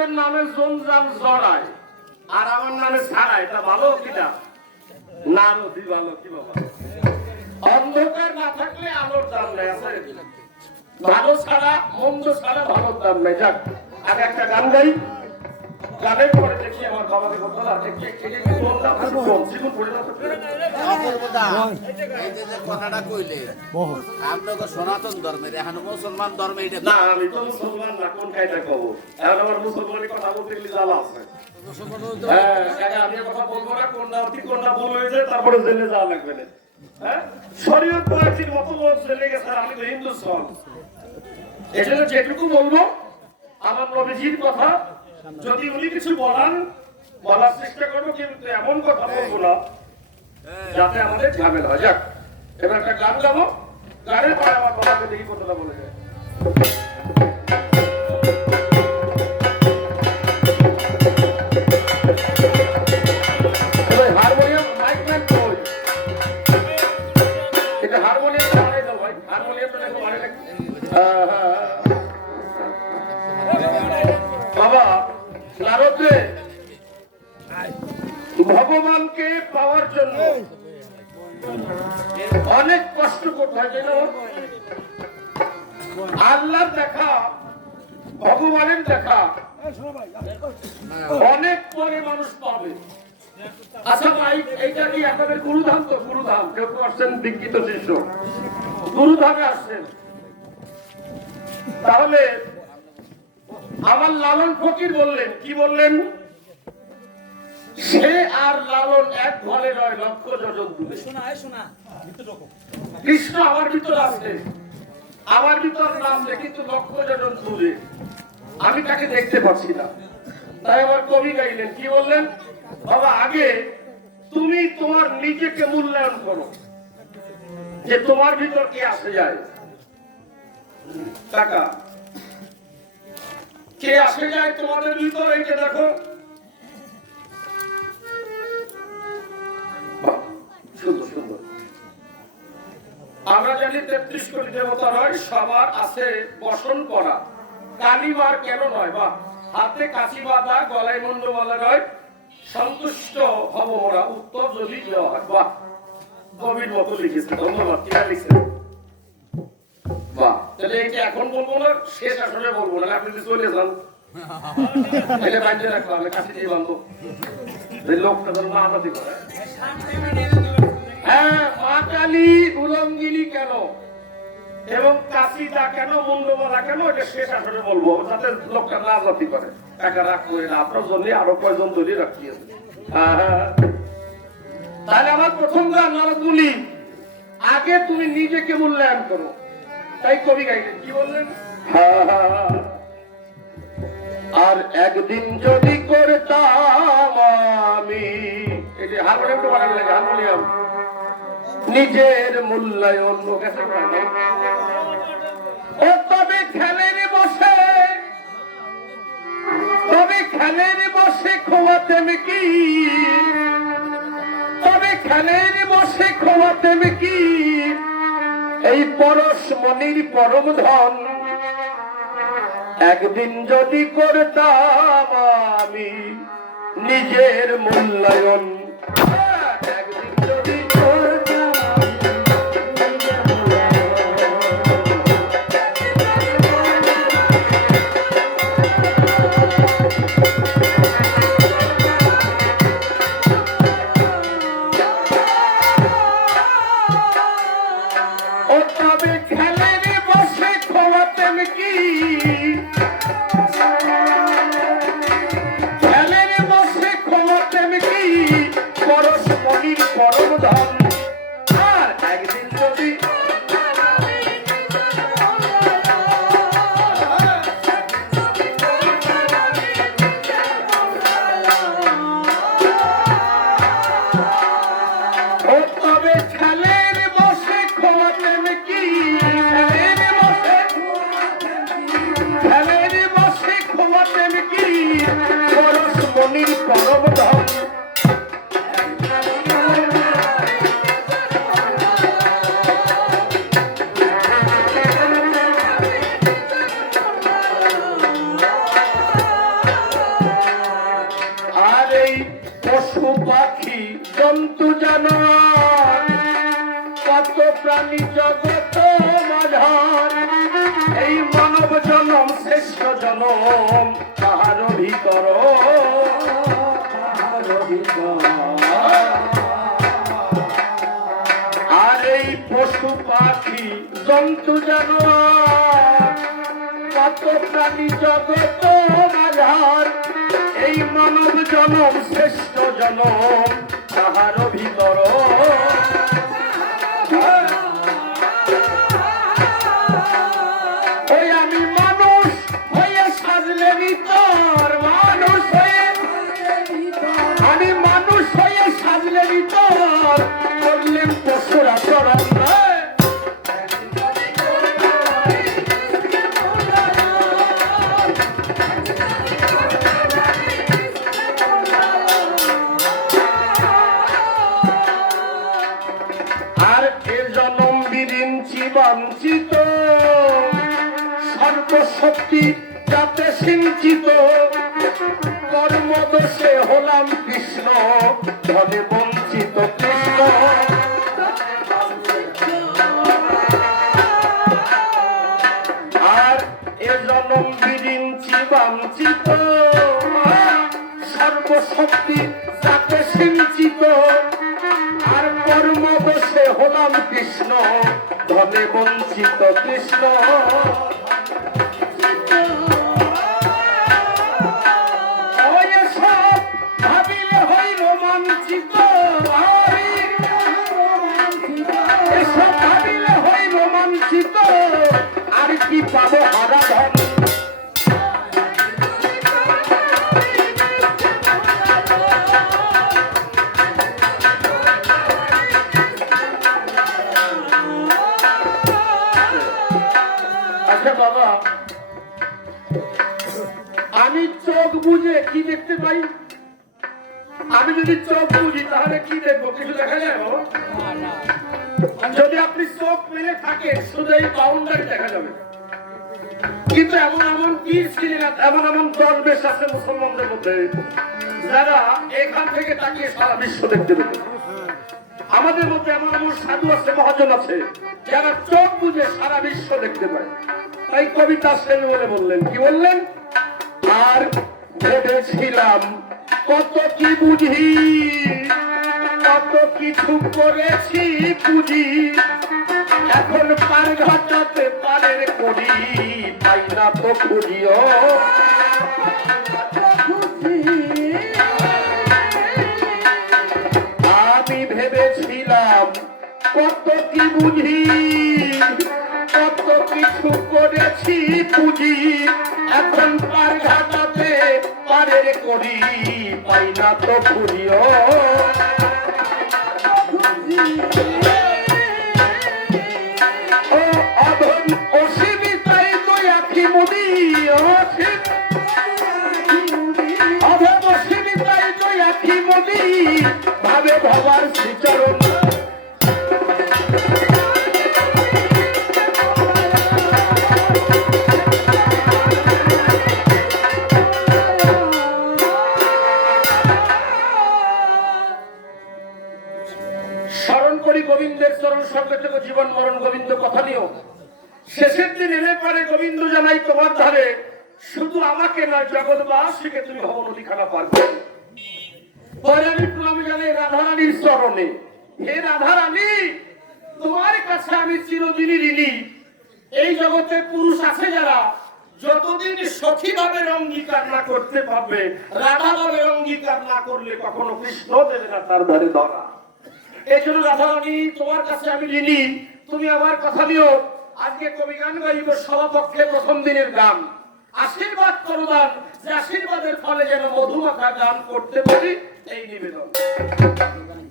তোদের নামে জঞ্জাল জড়ায় আর আমার নামে ছাড়ায়, এটা ভালো কিনা? না নদী ভালো কি বাবা? অন্ধকার না থাকলে আলোর দাম নেই, আছে? ভালো ছাড়া মন্দ ছাড়া ভালোর দাম নেই। যাক, আগে একটা গান গাই, গানের পরে দেখি আমার বাবাকে বলতো না কথাটা কইলে আপনাকে সনাতন ধর্মের এখন মুসলমান ধর্মে এটা না, আমি তো মুসলমান না, কোন কায়দা কব? এখন আমার মুসলমানের কথা বলতে গেলে জ্বালা আছে। হ্যাঁ, আমি কথা বলবো না, কোনটা অতি কোনটা ভুল হয়ে যায়, তারপরে জেলে যাওয়া লাগবে না। হ্যাঁ, শরীয়ত পড়াচ্ছির মতো লোক জেলে গেছে, আর আমি তো হিন্দুস্তান। এজন্য যেটুকু বলবো আমার নবীজির কথা, যদি উনি কিছু বলার চেষ্টা করবো, কিন্তু এমন কথা বলবো না যাতে আমাদের ঝামেলা হয়। যাক, এবার একটা গান গাবো, গানের পরে আমার বাবাকে দেখি কথাটা বলে যায়। হারমোনিয়াম মাইক ম্যান কই? এটা হারমোনিয়াম বানাই দাও ভাই, হারমোনিয়ামটা দেখো বানাই নাকি? বাবা নারদে ভগবানকে পাওয়ার জন্য অনেক কষ্ট করতে হয়, যেন আল্লাহর দেখা, ভগবানের দেখা অনেক পরে মানুষ পাবে। আচ্ছা ভাই, এইটা কি আপনাদের গুরুধাম? তো গুরুধাম, কেউ কেউ আসছেন দীক্ষিত শিষ্য, গুরুধামে আসছেন। তাহলে আমার লালন ফকির বললেন, কি বললেন? সে আর লালন এক ঘরে রয় লক্ষ যোজন দূরে। কৃষ্ণ আমার ভিতর আছে, আমার ভিতর নামলে কিন্তু লক্ষ যোজন দূরে, আমি তাকে দেখতে পাচ্ছি না। তাই আমার কবি গাইলেন, কি বললেন? বাবা, আগে তুমি তোমার নিজেকে মূল্যায়ন করো, যে তোমার ভিতর কে আসে যায়। টাকা কে আসে যায় তোমাদের ভিতর, এইটা দেখো। সুন্দর সুন্দর। আমরা জানি ৩৩ কোটি দেবতা নয়, সবার আছে বসন করা। কালিমার কেন নয়? বা হাতে কাশি বাঁধা, গলায় মন্ডমালা নয়, সন্তুষ্ট হব ওরা, উত্তর যদি দেওয়া হয়। বাহ, কবির মতো লিখেছে, ধন্যবাদ। কিনা লিখছেন? বাহ, তাহলে এইটা এখন বলবো না, শেষ আসলে বলবো না, আপনি যদি চলে যান তাহলে বাঁধতে রাখবো, আমি কাছে দিয়ে বাঁধবো, লোকটা ধরো না আমাদের করে। হ্যাঁ, মা কালী উলঙ্গিনী কেন এবং কাশিদা কেন, মুন্ডমালা কেন, এটা শেষ আসলে বলবো, যাতে লোকটা না জাতি করে। টাকা রাখ করে না, আপনার জন্য আরো কয়জন তৈরি রাখিয়েছে। তাহলে আমার প্রথম গান তুলি, আগে তুমি নিজেকে মূল্যায়ন করো। তাই কবি গাইলেন, কি বললেন? আর একদিন যদি করতাম আমি, এই যে হারমোনিয়ামটা বানানো লাগে, হারমোনিয়াম, নিজের মূল্যায়ন, ও তবে খেলেন বসে, তবে খেলেন বসে খোয়াতেম কি, তবে খেলেন বসে খোয়াতেম কি এই পরশমণির পরম ধন। একদিন যদি করতাম আমি নিজের মূল্যায়ন, একদিন যদি কি জন্তু জানোয়ার কত প্রাণী জগত মাঝার এই মানব জনম শ্রেষ্ঠ জনম তাহার ভিতর আর এই পশু পাখি জন্তু জানোয়ার কত প্রাণী জগত মাঝার এই মানব জনম শ্রেষ্ঠ জনম তাহার ভিতর ওই আমি মানুষ হয়ে সাজলে ভিতর মানুষ হয়ে আমি মানুষ হয়ে সাজলে ভিতর করলেন পশুরা চরণ আর এ জনম বিরিঞ্চি বঞ্চিত সর্বশক্তি যাতে সিঞ্চিত কর্মদোষে হলাম কৃষ্ণ ধনে বঞ্চিত কৃষ্ণ আর এ জনম বিরিঞ্চি বঞ্চিত সর্বশক্তি যাতে সিঞ্চিত আর কর্মদোষে হলাম কৃষ্ণ ধনে বঞ্চিত কৃষ্ণ ওই সব ভাবিলে হই রোমাঞ্চিত এসব ভাবিলে হই রোমাঞ্চিত আর কি পাবো হারা ধন বাবা আমি চোখ বুঝে কি দেখতে পাই আমি যদি চোখ বুঝি তাহলে কি দেখবো কিছু দেখা যায় বাবা যদি আপনি চোখ মেলে থাকেন শুধু এই বাউন্ডারি দেখা যাবে কিন্তু এমন এমন পীর ছিলেন এমন এমন দরবেশ আছে মুসলমানদের মধ্যে যারা এখান থেকে তাকিয়ে সারা বিশ্ব দেখতে পেত আমাদের মধ্যে এমন এমন সাধু আছে মহাজন আছে যারা চোখ বুঝে সারা বিশ্ব দেখতে পায় তাই কবিতা শেষ বলে বললেন কি বললেন আর ভেবেছিলাম কত কি বুঝি কত কিছু করেছি বুঝি এখন পার ঘাটাতে পারের করি পাই না তো খুঁজিও আমি ভেবেছিলাম কত কি বুঝি কত কিছু করেছি পুঁজি এখন পার ঘাটাতে পারের করি পাই না তো খুঁজিও ও অধম অসীমিতাই তুই আখি মুদি অধম অসীমিতাই তুই আখি মুদি ভাবে ভবার শ্রীচরণ গোবিন্দের চরণ সঙ্গে থেকে জীবন মরণ গোবিন্দ কথা নিও শেষের দিন এলে পরে গোবিন্দ জানাই তোমার ধারে শুধু আমাকে নয় জগৎবাসীকে তুমি হবনদীখানা পার করবে পরে আমি প্রণামী জানাই রাধারানীর চরণে হে রাধারানী তোমার কাছে আমি চিরদিনই ঋণী এই জগতে পুরুষ আছে যারা যতদিন সখী ভাবের অঙ্গীকার না করতে পারবে রাধা ভাবের অঙ্গীকার না করলে কখনো কৃষ্ণ দেবে না তার ধারে ধরা এই জন্য রাধারানী তোমার কাছে আমি ঋণী তুমি আমার কথা দিও আজকে কবি গান গাইব সভাপক্ষে প্রথম দিনের গান আশীর্বাদ করদান যে আশীর্বাদের ফলে যেন মধুমাখা গান করতে পারি এই নিবেদন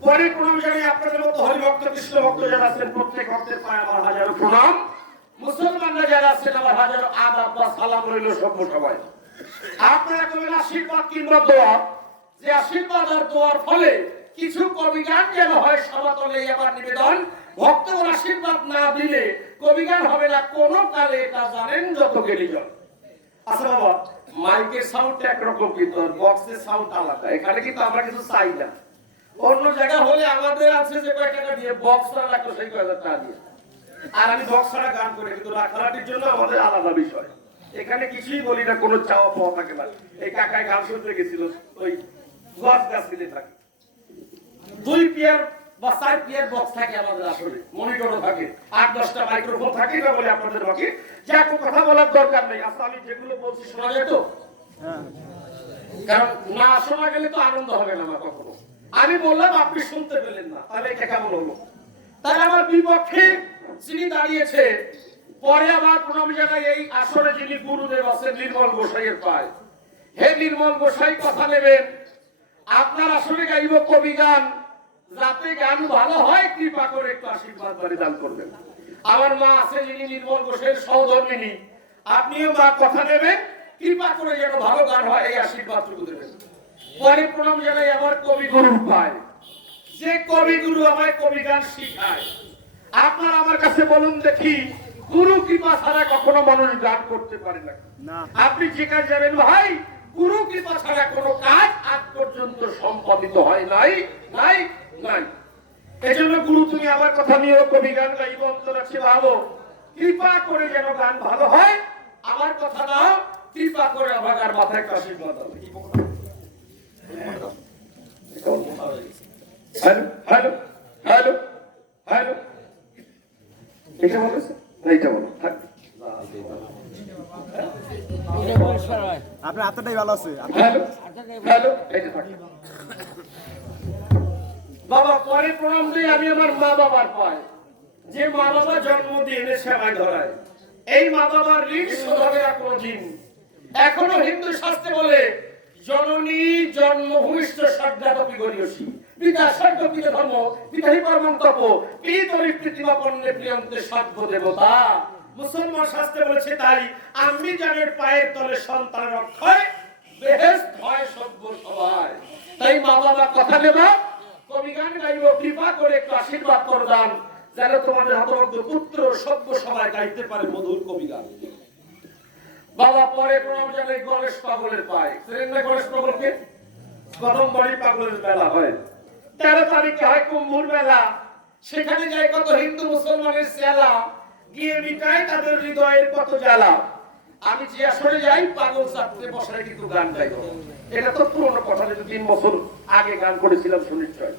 পরে প্রণাম জানাই আপনাদের মতো হরিভক্ত কৃষ্ণ ভক্ত যারা আছেন প্রত্যেক ভক্তের পায়ে আমার হাজারো প্রণাম মুসলমানরা যারা আছেন আমার হাজারো আদাব বা সালাম রইল সভ্য সবাই আপনারা করবেন আশীর্বাদ কিংবা দোয়া যে আশীর্বাদ আর দোয়ার ফলে কিছু কবিগান যেন হয় সনাতনে আমার নিবেদন ভক্তগণ আশীর্বাদ না দিলে কবিগান হবে না কোন কালে এটা জানেন যত গেলিজন আচ্ছা বাবা মাইকের সাউন্ডটা একরকম কিন্তু বক্সের সাউন্ড আলাদা এখানে কিন্তু আমরা কিছু চাই না অন্য জায়গা হলে আমাদের আছে যে কয় টাকা দিয়ে বক্স ছাড়া লাগতো সেই কয় হাজার টাকা দিয়ে, আর আমি বক্স ছাড়া গান করি, কিন্তু রাখারাটির জন্য আমাদের আলাদা বিষয়। এখানে কিছুই বলি না, কোনো চাওয়া পাওয়া থাকে না। এই কাকায় গান শুনতে গেছিল, ওই গাছ গাছ মিলে থাকে, 2 পেয়ার বা 4 পেয়ার বক্স থাকে আমাদের, আসলে মনিটরও থাকে, 8-10টা মাইক্রোফোন থাকে না বলে আপনাদের বাকি যা কোনো কথা বলার দরকার নেই। আচ্ছা আমি যেগুলো বলছি শোনা যায় তো? কারণ না শোনা গেলে তো আনন্দ হবে না আমার কখনো। আমি বললাম আপনি শুনতে পেলেন না, তাহলে এটা কেমন হলো? তাহলে আমার বিপক্ষে যিনি দাঁড়িয়েছে, পরে আবার প্রণাম জানাই এই আসরে যিনি গুরুদেব আছেন নির্মল গোসাইয়ের পায়। হে নির্মল গোসাই, কথা নেবেন, আপনার আসরে গাইব কবি গান, যাতে গান ভালো হয় কৃপা করে একটু আশীর্বাদ বাড়ি দান করবেন। আমার মা আছে যিনি নির্মল গোসাইয়ের সহধর্মিনী, আপনিও মা কথা নেবেন, কৃপা করে যেন ভালো গান হয় এই আশীর্বাদটুকু দেবেন। পরে প্রণাম জানাই আমার কবিগুরু পায়, যে কবিগুরু আমায় কবি গান শিখায়। আপনারা আমার কাছে বলুন দেখি, গুরু কৃপা ছাড়া কখনো মানুষ গান করতে পারে না। আপনি যেখানে যাবেন ভাই, গুরু কৃপা ছাড়া কোনো কাজ আজ পর্যন্ত সম্পাদিত হয় নাই নাই নাই। এই জন্য গুরু তুমি আমার কথা নিয়েও কবি গান গাইব, অন্তর আছে ভাবো, কৃপা করে যেন গান ভালো হয়। আমার কথা নাও, কৃপা করে আমার মাথায় একটা আশীর্বাদ দাও। হ্যালো হ্যালো হ্যালো হ্যালো, এটা বলেছে না, এটা বলো থাক। আপনার হাতটাই ভালো আছে। হ্যালো হ্যালো, এটা থাক। বাবা পরে প্রণাম দিই আমি আমার মা বাবার পায়, যে মা বাবা জন্ম দিয়ে এনে সেবায় ধরায়। এই মা বাবার ঋণ শোধ হবে না কোনোদিন। এখনো হিন্দু শাস্ত্রে বলে, জননী জন্মভূমিষ্ঠ শ্রদ্ধাতপি গরিয়সী, পিতা স্বর্গ পিতা ধর্ম পিতাহি পরমং তপ পিতরি পৃথিবী পণ্যে প্রিয়ন্তে সর্ব দেবতা। মুসলমান শাস্ত্রে বলেছে তাই, আমি জানের পায়ের তলে সন্তানের অক্ষয়, বেহেশত হয় সভ্য সবাই। তাই মা বাবা কথা নেবা, কবি গান গাইব, কৃপা করে একটু আশীর্বাদ প্রদান, যেন তোমাদের হতভাগ্য পুত্র সভ্য সবাই গাইতে পারে মধুর কবি গান। বাবা পরে প্রণাম জানাই গণেশ পাগলের পায়। গণেশ পাগলকে প্রথম বাড়ি পাগলের মেলা হয়, 13 তারিখে হয় কুম্ভুর মেলা। সেখানে যায় কত হিন্দু মুসলমানের চেলা, গিয়ে মিটায় তাদের হৃদয়ের কত জ্বালা। আমি যে আসলে যাই, পাগল ছাত্রে বসায় কিন্তু গান গাইব। এটা তো পুরোনো কথা, যেটা 3 বছর আগে গান করেছিলাম সুনিশ্চয়।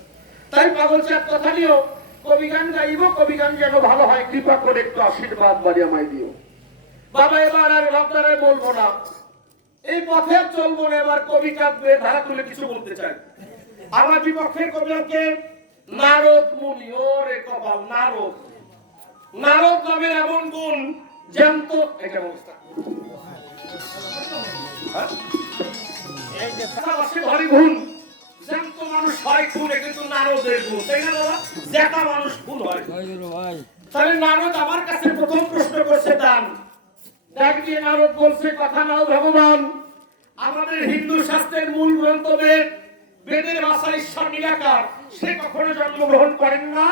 তাই পাগল ছাত্র কথা নিও, কবি গান গাইব, কবি গান যেন ভালো হয়, কৃপা করে একটু আশীর্বাদ বাড়ি আমায় দিও। বাবা এবার আর ভাবনারে বলবো না, এই পথে চলবো না, এবার কবি কাব্যে ধারা তুলে কিছু বলতে চাই। আমার বিপক্ষের কবিকে নারদ মুনি, ওরে কপাল, নারদ। নারদ নামের এমন গুণ জ্যান্ত, এটা অবস্থা ভারী গুণ, জ্যান্ত মানুষ হয় খুন, কিন্তু নারদের গুণ, তাই না বাবা? জ্যাতা মানুষ খুন হয়। তাহলে নারদ আমার কাছে প্রথম প্রশ্ন করছে দান। ডাক দিয়ে নারদ বলছে, কথা নাও ভগবান, আমাদের হিন্দু শাস্ত্রের মূল গ্রন্থ বেদ, বেদের ভাষা ঈশ্বর নিরাকার, সে কখনো জন্মগ্রহণ করেন না,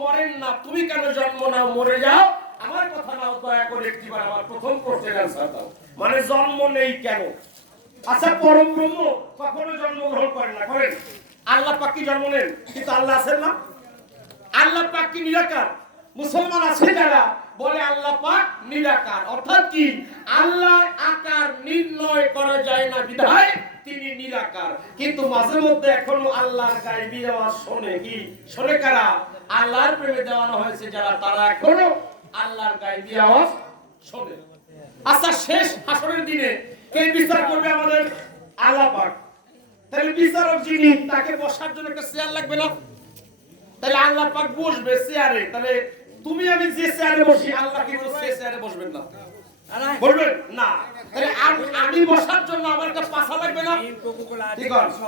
মরেন না। তুমি কেন জন্ম নাও, মরে যাও? আমার কথা নাও, দয়া করে একটিবার আমার প্রথম প্রশ্নের অ্যান্সার দাও। মানে জন্ম নেই কেন? আচ্ছা, পরম ব্রহ্ম কখনো জন্মগ্রহণ করেন না, করেন? আল্লাহ পাক কি জন্ম নেন? কিন্তু আল্লাহ আছেন না? আল্লাহ পাক কি নিরাকার? মুসলমান আছে যারা বলে আল্লাহ পাক নিরাকার, অর্থাৎ কি আল্লাহর আকার নির্ণয় করা যায় না বিধায় তিনি নিরাকার। কিন্তু মাঝে মধ্যে এখনো আল্লাহর গায়বী আওয়াজ শোনে। কি শোনে কারা? আল্লাহর প্রেমে দেওয়ানো হয়েছে যারা, তারা এখনো আল্লাহর গায়বী আওয়াজ শোনে। আচ্ছা, শেষ হাসরের দিনে কে বিচার করবে? আমাদের আল্লাহ পাক। তাহলে বিচারক যিনি, তাকে বসার জন্য একটা চেয়ার লাগবে না? তাহলে আল্লাহ পাক বসবে চেয়ারে। তাহলে তুমি আমি যে চেয়ারে বসি, আল্লাহ কিন্তু সেই চেয়ারে বসবেন না, বসবেন না। তাহলে আমি বসার জন্য আমার একটা পাছা লাগবে না? ঠিক আছে,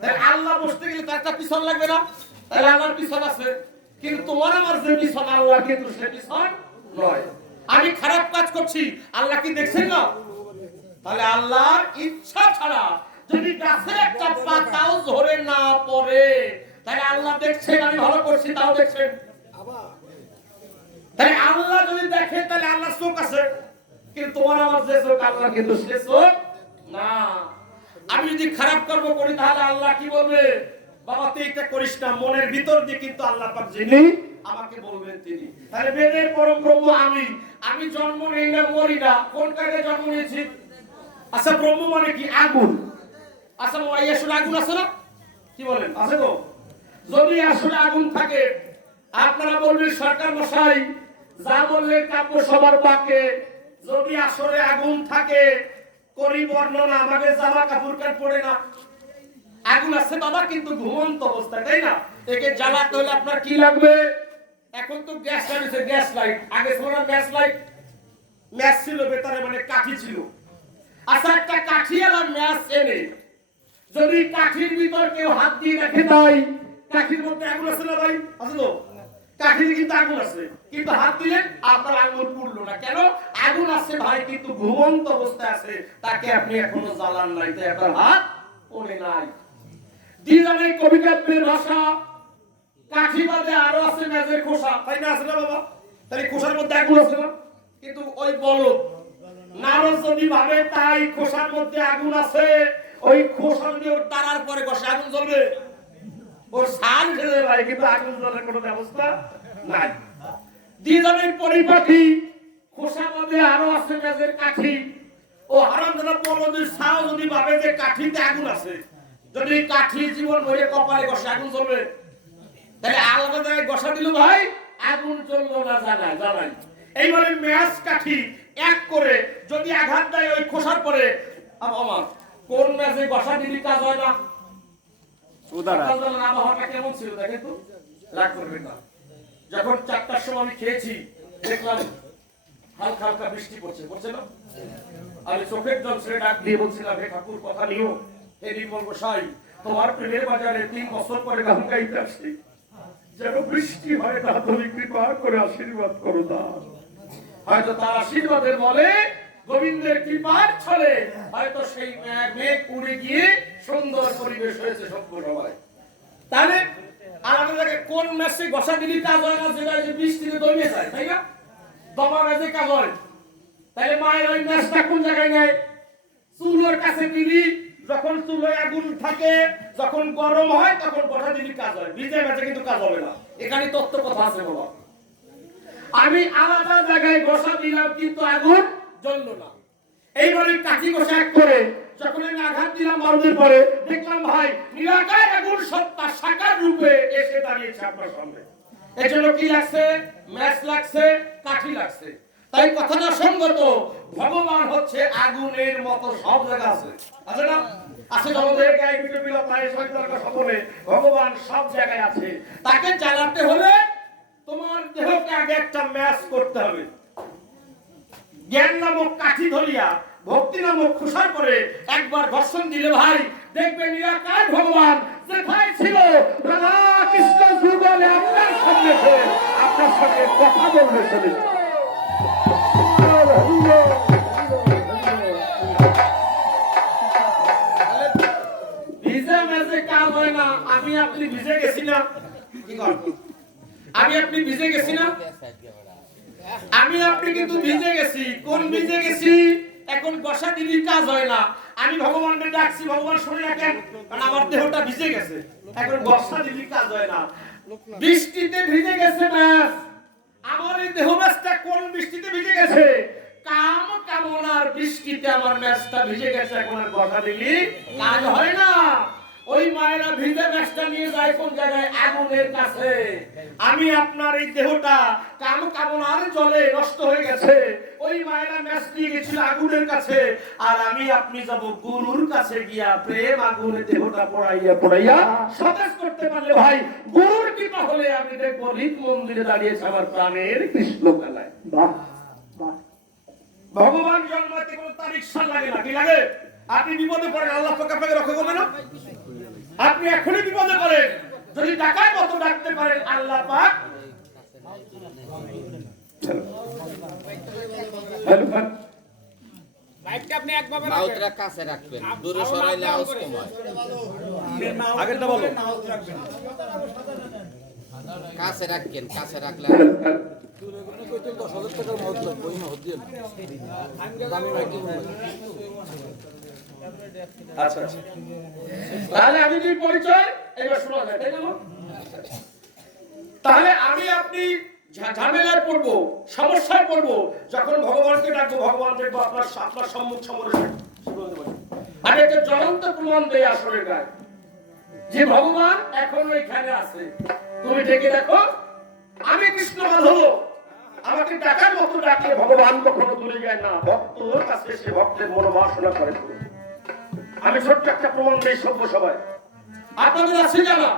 তাহলে আল্লাহ বসতে গেলে তার একটা পিছন লাগবে না? তাহলে আমার পিছন আছে, কিন্তু তোমার আমার যে পিছন, আল্লাহ কিন্তু সে পিছন নয়। আমি খারাপ কাজ করছি, আল্লাহ কি দেখছেন না? তাহলে আল্লাহর ইচ্ছা ছাড়া যদি গাছের একটা পাতাও ঝরে না পড়ে, তাহলে আল্লাহ দেখছেন আমি ভালো করছি, তাও দেখছেন। তাহলে আল্লাহ যদি দেখে, তাহলে আল্লাহ চোখ আছে, কিন্তু তোমার আমার যে চোখ, আল্লাহ কিন্তু সে চোখ না। আমি যদি খারাপ কর্ম করি, তাহলে আল্লাহ কি বলবে? বাবা তুই এটা করিস না, মনের ভিতর দিয়ে কিন্তু আল্লাহ পাক যিনি আমাকে বলবেন তিনি। তাহলে বেদের পরম ব্রহ্ম আমি জন্ম নেই না মরি না, কোন কায়দায় জন্ম নিয়েছি? আচ্ছা ব্রহ্ম মানে কি? আগুন। আচ্ছা ওই আসলে আগুন আছে না? কি বলেন আছে তো? যদি আসলে আগুন থাকে আপনারা বলবেন সরকার মশাই যা বললেন কাব্য সবার বাকে, যদি আসলে আগুন থাকে করি বর্ণনা, আমাকে জামা কাপড় কাট পড়ে না। আগুন আছে বাবা কিন্তু ঘুমন্ত অবস্থায়, তাই না? একে জ্বালাতে হলে আপনার কি লাগবে? এখন তো গ্যাস লাগিয়েছে, গ্যাস লাইট। আগে ছিল না ম্যাচ লাইট? ম্যাচ ছিল ভেতরে, মানে কাঠি ছিল। আচ্ছা একটা কাঠি আর ম্যাচ এনে যদি কাঠির ভিতর কেউ হাত দিয়ে রেখে দেয়, কাঠির মধ্যে আগুন আছে না ভাই? আছে তো? কাঠির কিন্তু আগুন আছে, কিন্তু হাত দিলেন আপনার আগুন পুড়লো না। কেন? আগুন আছে ভাই কিন্তু ঘুমন্ত অবস্থায় আছে, তাকে আপনি এখনো জ্বালান নাই, তাই আপনার হাত পড়ে নাই। দ্বিধানের কবিকাব্যের ভাষা, কাঠি বাদে আরো আছে মেজের খোসা, তাই না? আছে না বাবা? তাহলে খোসার মধ্যে আগুন আছে না? কিন্তু ওই বলো নারদ যদি ভাবে তাই খোসার মধ্যে আগুন আছে, ওই খোসা যদি ওর তারার পরে বসে আগুন জ্বলবে, ওর সাল ঢেলে ভাই, কিন্তু আগুন জ্বলার কোনো ব্যবস্থা নাই। দ্বিধানের পরিপাটি, খোসা বাদে আরো আছে মেজের কাঠি। ও হারামজাদা পরদের সাও যদি ভাবে যে কাঠিতে আগুন আছে, যদি কাঠি জীবন ভরে কপালে বসে আগুন জ্বলবে, তাহলে আলাদা জায়গায় বসা দিল ভাই আগুন জ্বললো না। জানাই এইবারে ম্যাচ কাঠি এক করে যদি আঘাত দেয় ওই খোসার পরে, আমার কোন ম্যাচে বসা দিলি কাজ হয় না? আবহাওয়াটা কেমন ছিল দেখেন তো, রাগ করবেন না। যখন 4টার সময় আমি খেয়েছি দেখলাম হালকা হালকা বৃষ্টি পড়ছে না? আমি চোখের জল ছেড়ে ডাক দিয়ে বলছিলাম, হে ঠাকুর কথা নিও, হে নির্মল গোসাই, তোমার প্রেমের বাজারে 3 বছর পরে গান গাইতে আসছি, যেন বৃষ্টি হয় না, তুমি কৃপা করে আশীর্বাদ করো না। হয়তো তার আশীর্বাদের বলে গোবিন্দের কৃপার ছলে হয়তো সেই মেঘ উড়ে গিয়ে সুন্দর পরিবেশ হয়েছে সভ্য সবাই। তাহলে আলাদা জায়গায় কোন ম্যাচে বসা দিলি কাজ হয় না, যেটা যে বৃষ্টিতে দমিয়ে যায়, তাই না? দমা ম্যাচে কাজ হয়। তাহলে মায়ের ওই ম্যাচটা কোন জায়গায় নেয়? চুলোর কাছে দিলি, যখন চুলোয় আগুন থাকে, যখন গরম হয় তখন বসা দিলি কাজ হয়। ভিজে ম্যাচে কিন্তু কাজ হবে না। এখানে তত্ত্ব কথা আছে বাবা। আমি আলাদা জায়গায় বসা দিলাম কিন্তু আগুন জ্বললো না। এইবারে কাঠি বসা এক করে যখন আমি আঘাত দিলাম বারুদের পরে, দেখলাম ভাই নিরাকার আগুন সত্তা সাকার রূপে এসে দাঁড়িয়েছে আপনার সামনে। এজন্য কি লাগছে? ম্যাচ লাগছে, কাঠি লাগছে। তাই কথাটা সঙ্গত, ভগবান হচ্ছে আগুনের মতো সব জায়গা আছে। আছে না? আছে জগতের গায়ে পিঠে পিলা প্রায় শয়তানকা সকলে, ভগবান সব জায়গায় আছে। তাকে জ্বালাতে হলে তোমার দেহকে আগে একটা ম্যাচ করতে হবে। জ্ঞান নামক কাঠি ধরিয়া ভক্তি নামক খোসার করে একবার ঘর্ষণ দিলে ভাই দেখবে নিরাকার ভগবান যেখানে ছিল রাধা কৃষ্ণ যুগলে আপনার সামনে আপনার সঙ্গে কথা বলবে। চলে ভিজে ম্যাচে কাজ হয় না। আমি আপনি ভিজে গেছি না? কি করব? আমি আপনি ভিজে গেছি না? আমি আপনি কিন্তু ভিজে গেছি। কোন ভিজে গেছি? এখন বসা দিলি কাজ হয় না। আমি ভগবানকে ডাকছি, ভগবান শুনে রাখেন, কারণ আমার দেহটা ভিজে গেছে। এখন বসা দিলি কাজ হয় না। বৃষ্টিতে ভিজে গেছে ম্যাচ। আমার এই দেহ ম্যাচটা কোন বৃষ্টিতে ভিজে গেছে? কাম কামনার বৃষ্টিতে আমার ম্যাচটা ভিজে গেছে। এখন আর বসা দিলি কাজ হয় না। ওই মায়েরা ভিজে ম্যাচটা নিয়ে যায় কোন জায়গায়? আগুনের কাছে। আমি আপনার এই দেহটা কাম কামনার জলে নষ্ট হয়ে গেছে, ওই মায়েরা ম্যাচ নিয়ে গেছিল আগুনের কাছে। আর আমি আপনি যাব গুরুর কাছে গিয়া প্রেম আগুনে দেহটা পোড়াইয়া সতেজ করতে পারলে ভাই গুরুর কৃপা হলে আমি দেখবো লিপ মন্দিরে দাঁড়িয়েছে আমার প্রাণের কৃষ্ণ বেলায়। বাহ বাহ। ভগবান জন্মাতে কোনো তারিখ সাল লাগে না। কি লাগে? আপনি বিপদে পড়েন, আল্লাহ পাক আপনাকে রক্ষা করবে না? আপনি এখনই বিপদে পড়েন, যদি ডাকার মতো ডাকতে পারেন আল্লাহ পাক। লাইটটা আপনি একভাবে মাউথটা কাছে রাখবেন, দূরে সরাইলে আওয়াজ কম হয়। আগেরটা বলো। কাছে রাখেন, কাছে রাখলে আচ্ছা, তাহলে আমি যদি পরিচয় এবার শোনা যায় তাই না? তাহলে আমি আপনি ঝামেলায় পড়বো, সমস্যায় পড়বো, যখন ভগবানকে ডাকবো, ভগবান দেখবো আপনার আপনার সম্মুখ সমরে আমি একটা জ্বলন্ত প্রমাণ দেই আসলে গায়ে যে ভগবান এখনো এখানে আছে। তুমি ডেকে দেখো, আমি কৃষ্ণ মাধব, আমাকে ডাকার মতো ডাকলে ভগবান কখনো দূরে যায় না, ভক্তর কাছে সে ভক্তের মনোবাসনা করে। আমি ছোট্ট একটা প্রমাণ দেই সভ্য সবাই, আপনাদের আছে জানা,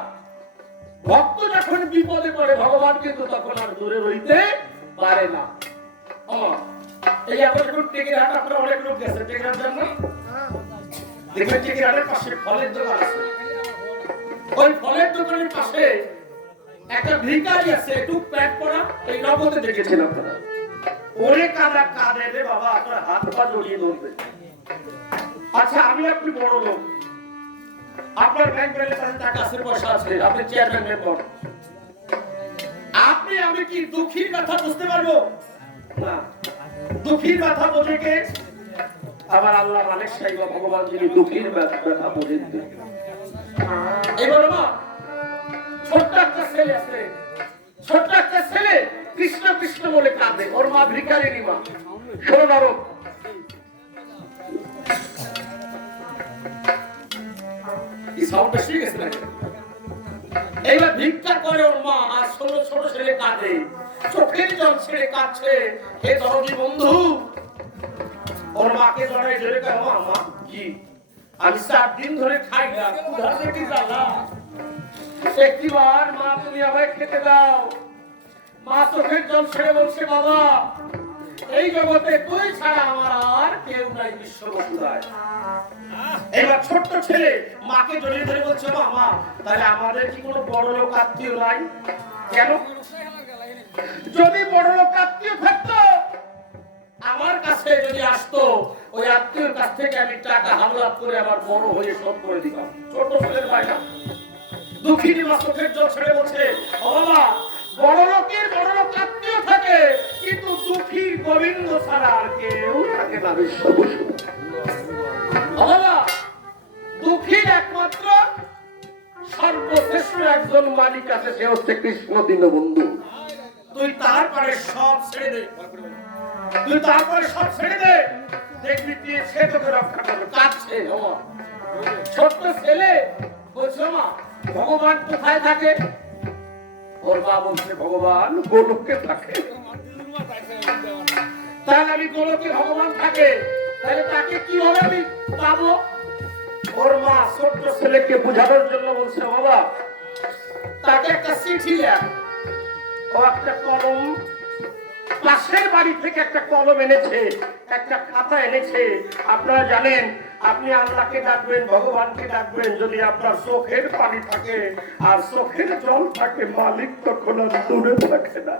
ভক্ত যখন বিপদে পড়ে ভগবান কিন্তু তখন আর দূরে রইতে পারে না। এই এখন যখন টেকেরহাট, আপনারা অনেক লোক গেছে টেকেরহাট জন্য, দেখবেন টেকেরহাটের পাশে ফলের দোকান আছে, ওই ফলের দোকানের পাশে একটা ভিখারি আছে, একটু প্যাক করা, এই নগদে দেখেছেন আপনারা, ওরে কাদা কাঁদে রে বাবা, আপনার হাত পা জড়িয়ে ধরবে। আচ্ছা আমি আপনি বড় লোক, আপনার ব্যাংক ব্যালেন্স আছে, টাকা আছে, পয়সা আছে, আপনি চেয়ারম্যান মেম্বার, আপনি আমি কি দুঃখীর কথা বুঝতে পারবো না? দুঃখীর কথা বোঝে কে? আবার আল্লাহ মালিক সাহেব ভগবান যিনি দুঃখীর কথা বোঝেন। এবার মা ছোট্ট একটা ছেলে আছে, ছোট্ট একটা ছেলে কৃষ্ণ কৃষ্ণ বলে কাঁদে, ওর মা ভিখারিনী মা। শোনো নরক, এইবার ভিক্ষা করে ওর মা, আর ছোট ছোট ছেলে কাঁদে, চোখের জল ছেড়ে কাঁদছে। হে দরদি বন্ধু, ওর মাকে জড়াই ধরে কেন, মা কি আমি 4 দিন ধরে খাই না, ক্ষুধা থেকে জ্বালা, একটিবার মা তুমি আমায় খেতে দাও। মা চোখের জল ছেড়ে বলছে, বাবা এই জগতে তুই ছাড়া আমার আর কেউ নাই বিশ্ববসুধায়। এবার ছোট্ট ছেলে মাকে জড়িয়ে ধরে বলছে, মা তাহলে আমাদের কি কোনো বড় লোক আত্মীয় নাই? কেন? যদি বড় লোক আত্মীয় থাকতো আমার কাছে যদি আসতো, ওই আত্মীয়র কাছ থেকে আমি টাকা হাওলাত করে আমার বড় হয়ে শোধ করে দিতাম। ছোট ছেলের বাইনা দুঃখিনী মা চোখের জল ছেড়ে বলছে, ও বাবা বড় লোকের বড় লোক আত্মীয় থাকে, কিন্তু দুঃখী গোবিন্দ ছাড়া আর কেউ থাকে না বিশ্ববসুধায়। দুঃখীর একমাত্র সর্বশ্রেষ্ঠ একজন মালিক আছে, সে হচ্ছে কৃষ্ণ দীনবন্ধু। তুই তারপরে সব ছেড়ে দে, তুই তারপরে সব ছেড়ে দে, দেখবি তুই সে তোকে রক্ষা করবে। কাঁদছে ছোট্ট ছেলে বলছে, মা ভগবান কোথায় থাকে? ওর মা বলছে, ভগবান গোলকে থাকে। তাহলে আমি গোলকে ভগবান থাকে, তাহলে তাকে কিভাবে আমি পাবো? ওর মা ছোট্ট ছেলেকে বোঝানোর জন্য বলছে, বাবা তাকে একটা চিঠি লেখ। ও একটা কলম, পাশের বাড়ি থেকে একটা কলম এনেছে, একটা খাতা এনেছে। আপনারা জানেন, আপনি আল্লাহকে ডাকবেন, ভগবানকে ডাকবেন, যদি আপনার চোখের পানি থাকে আর চোখের জল থাকে, মালিক তখন আর দূরে থাকে না।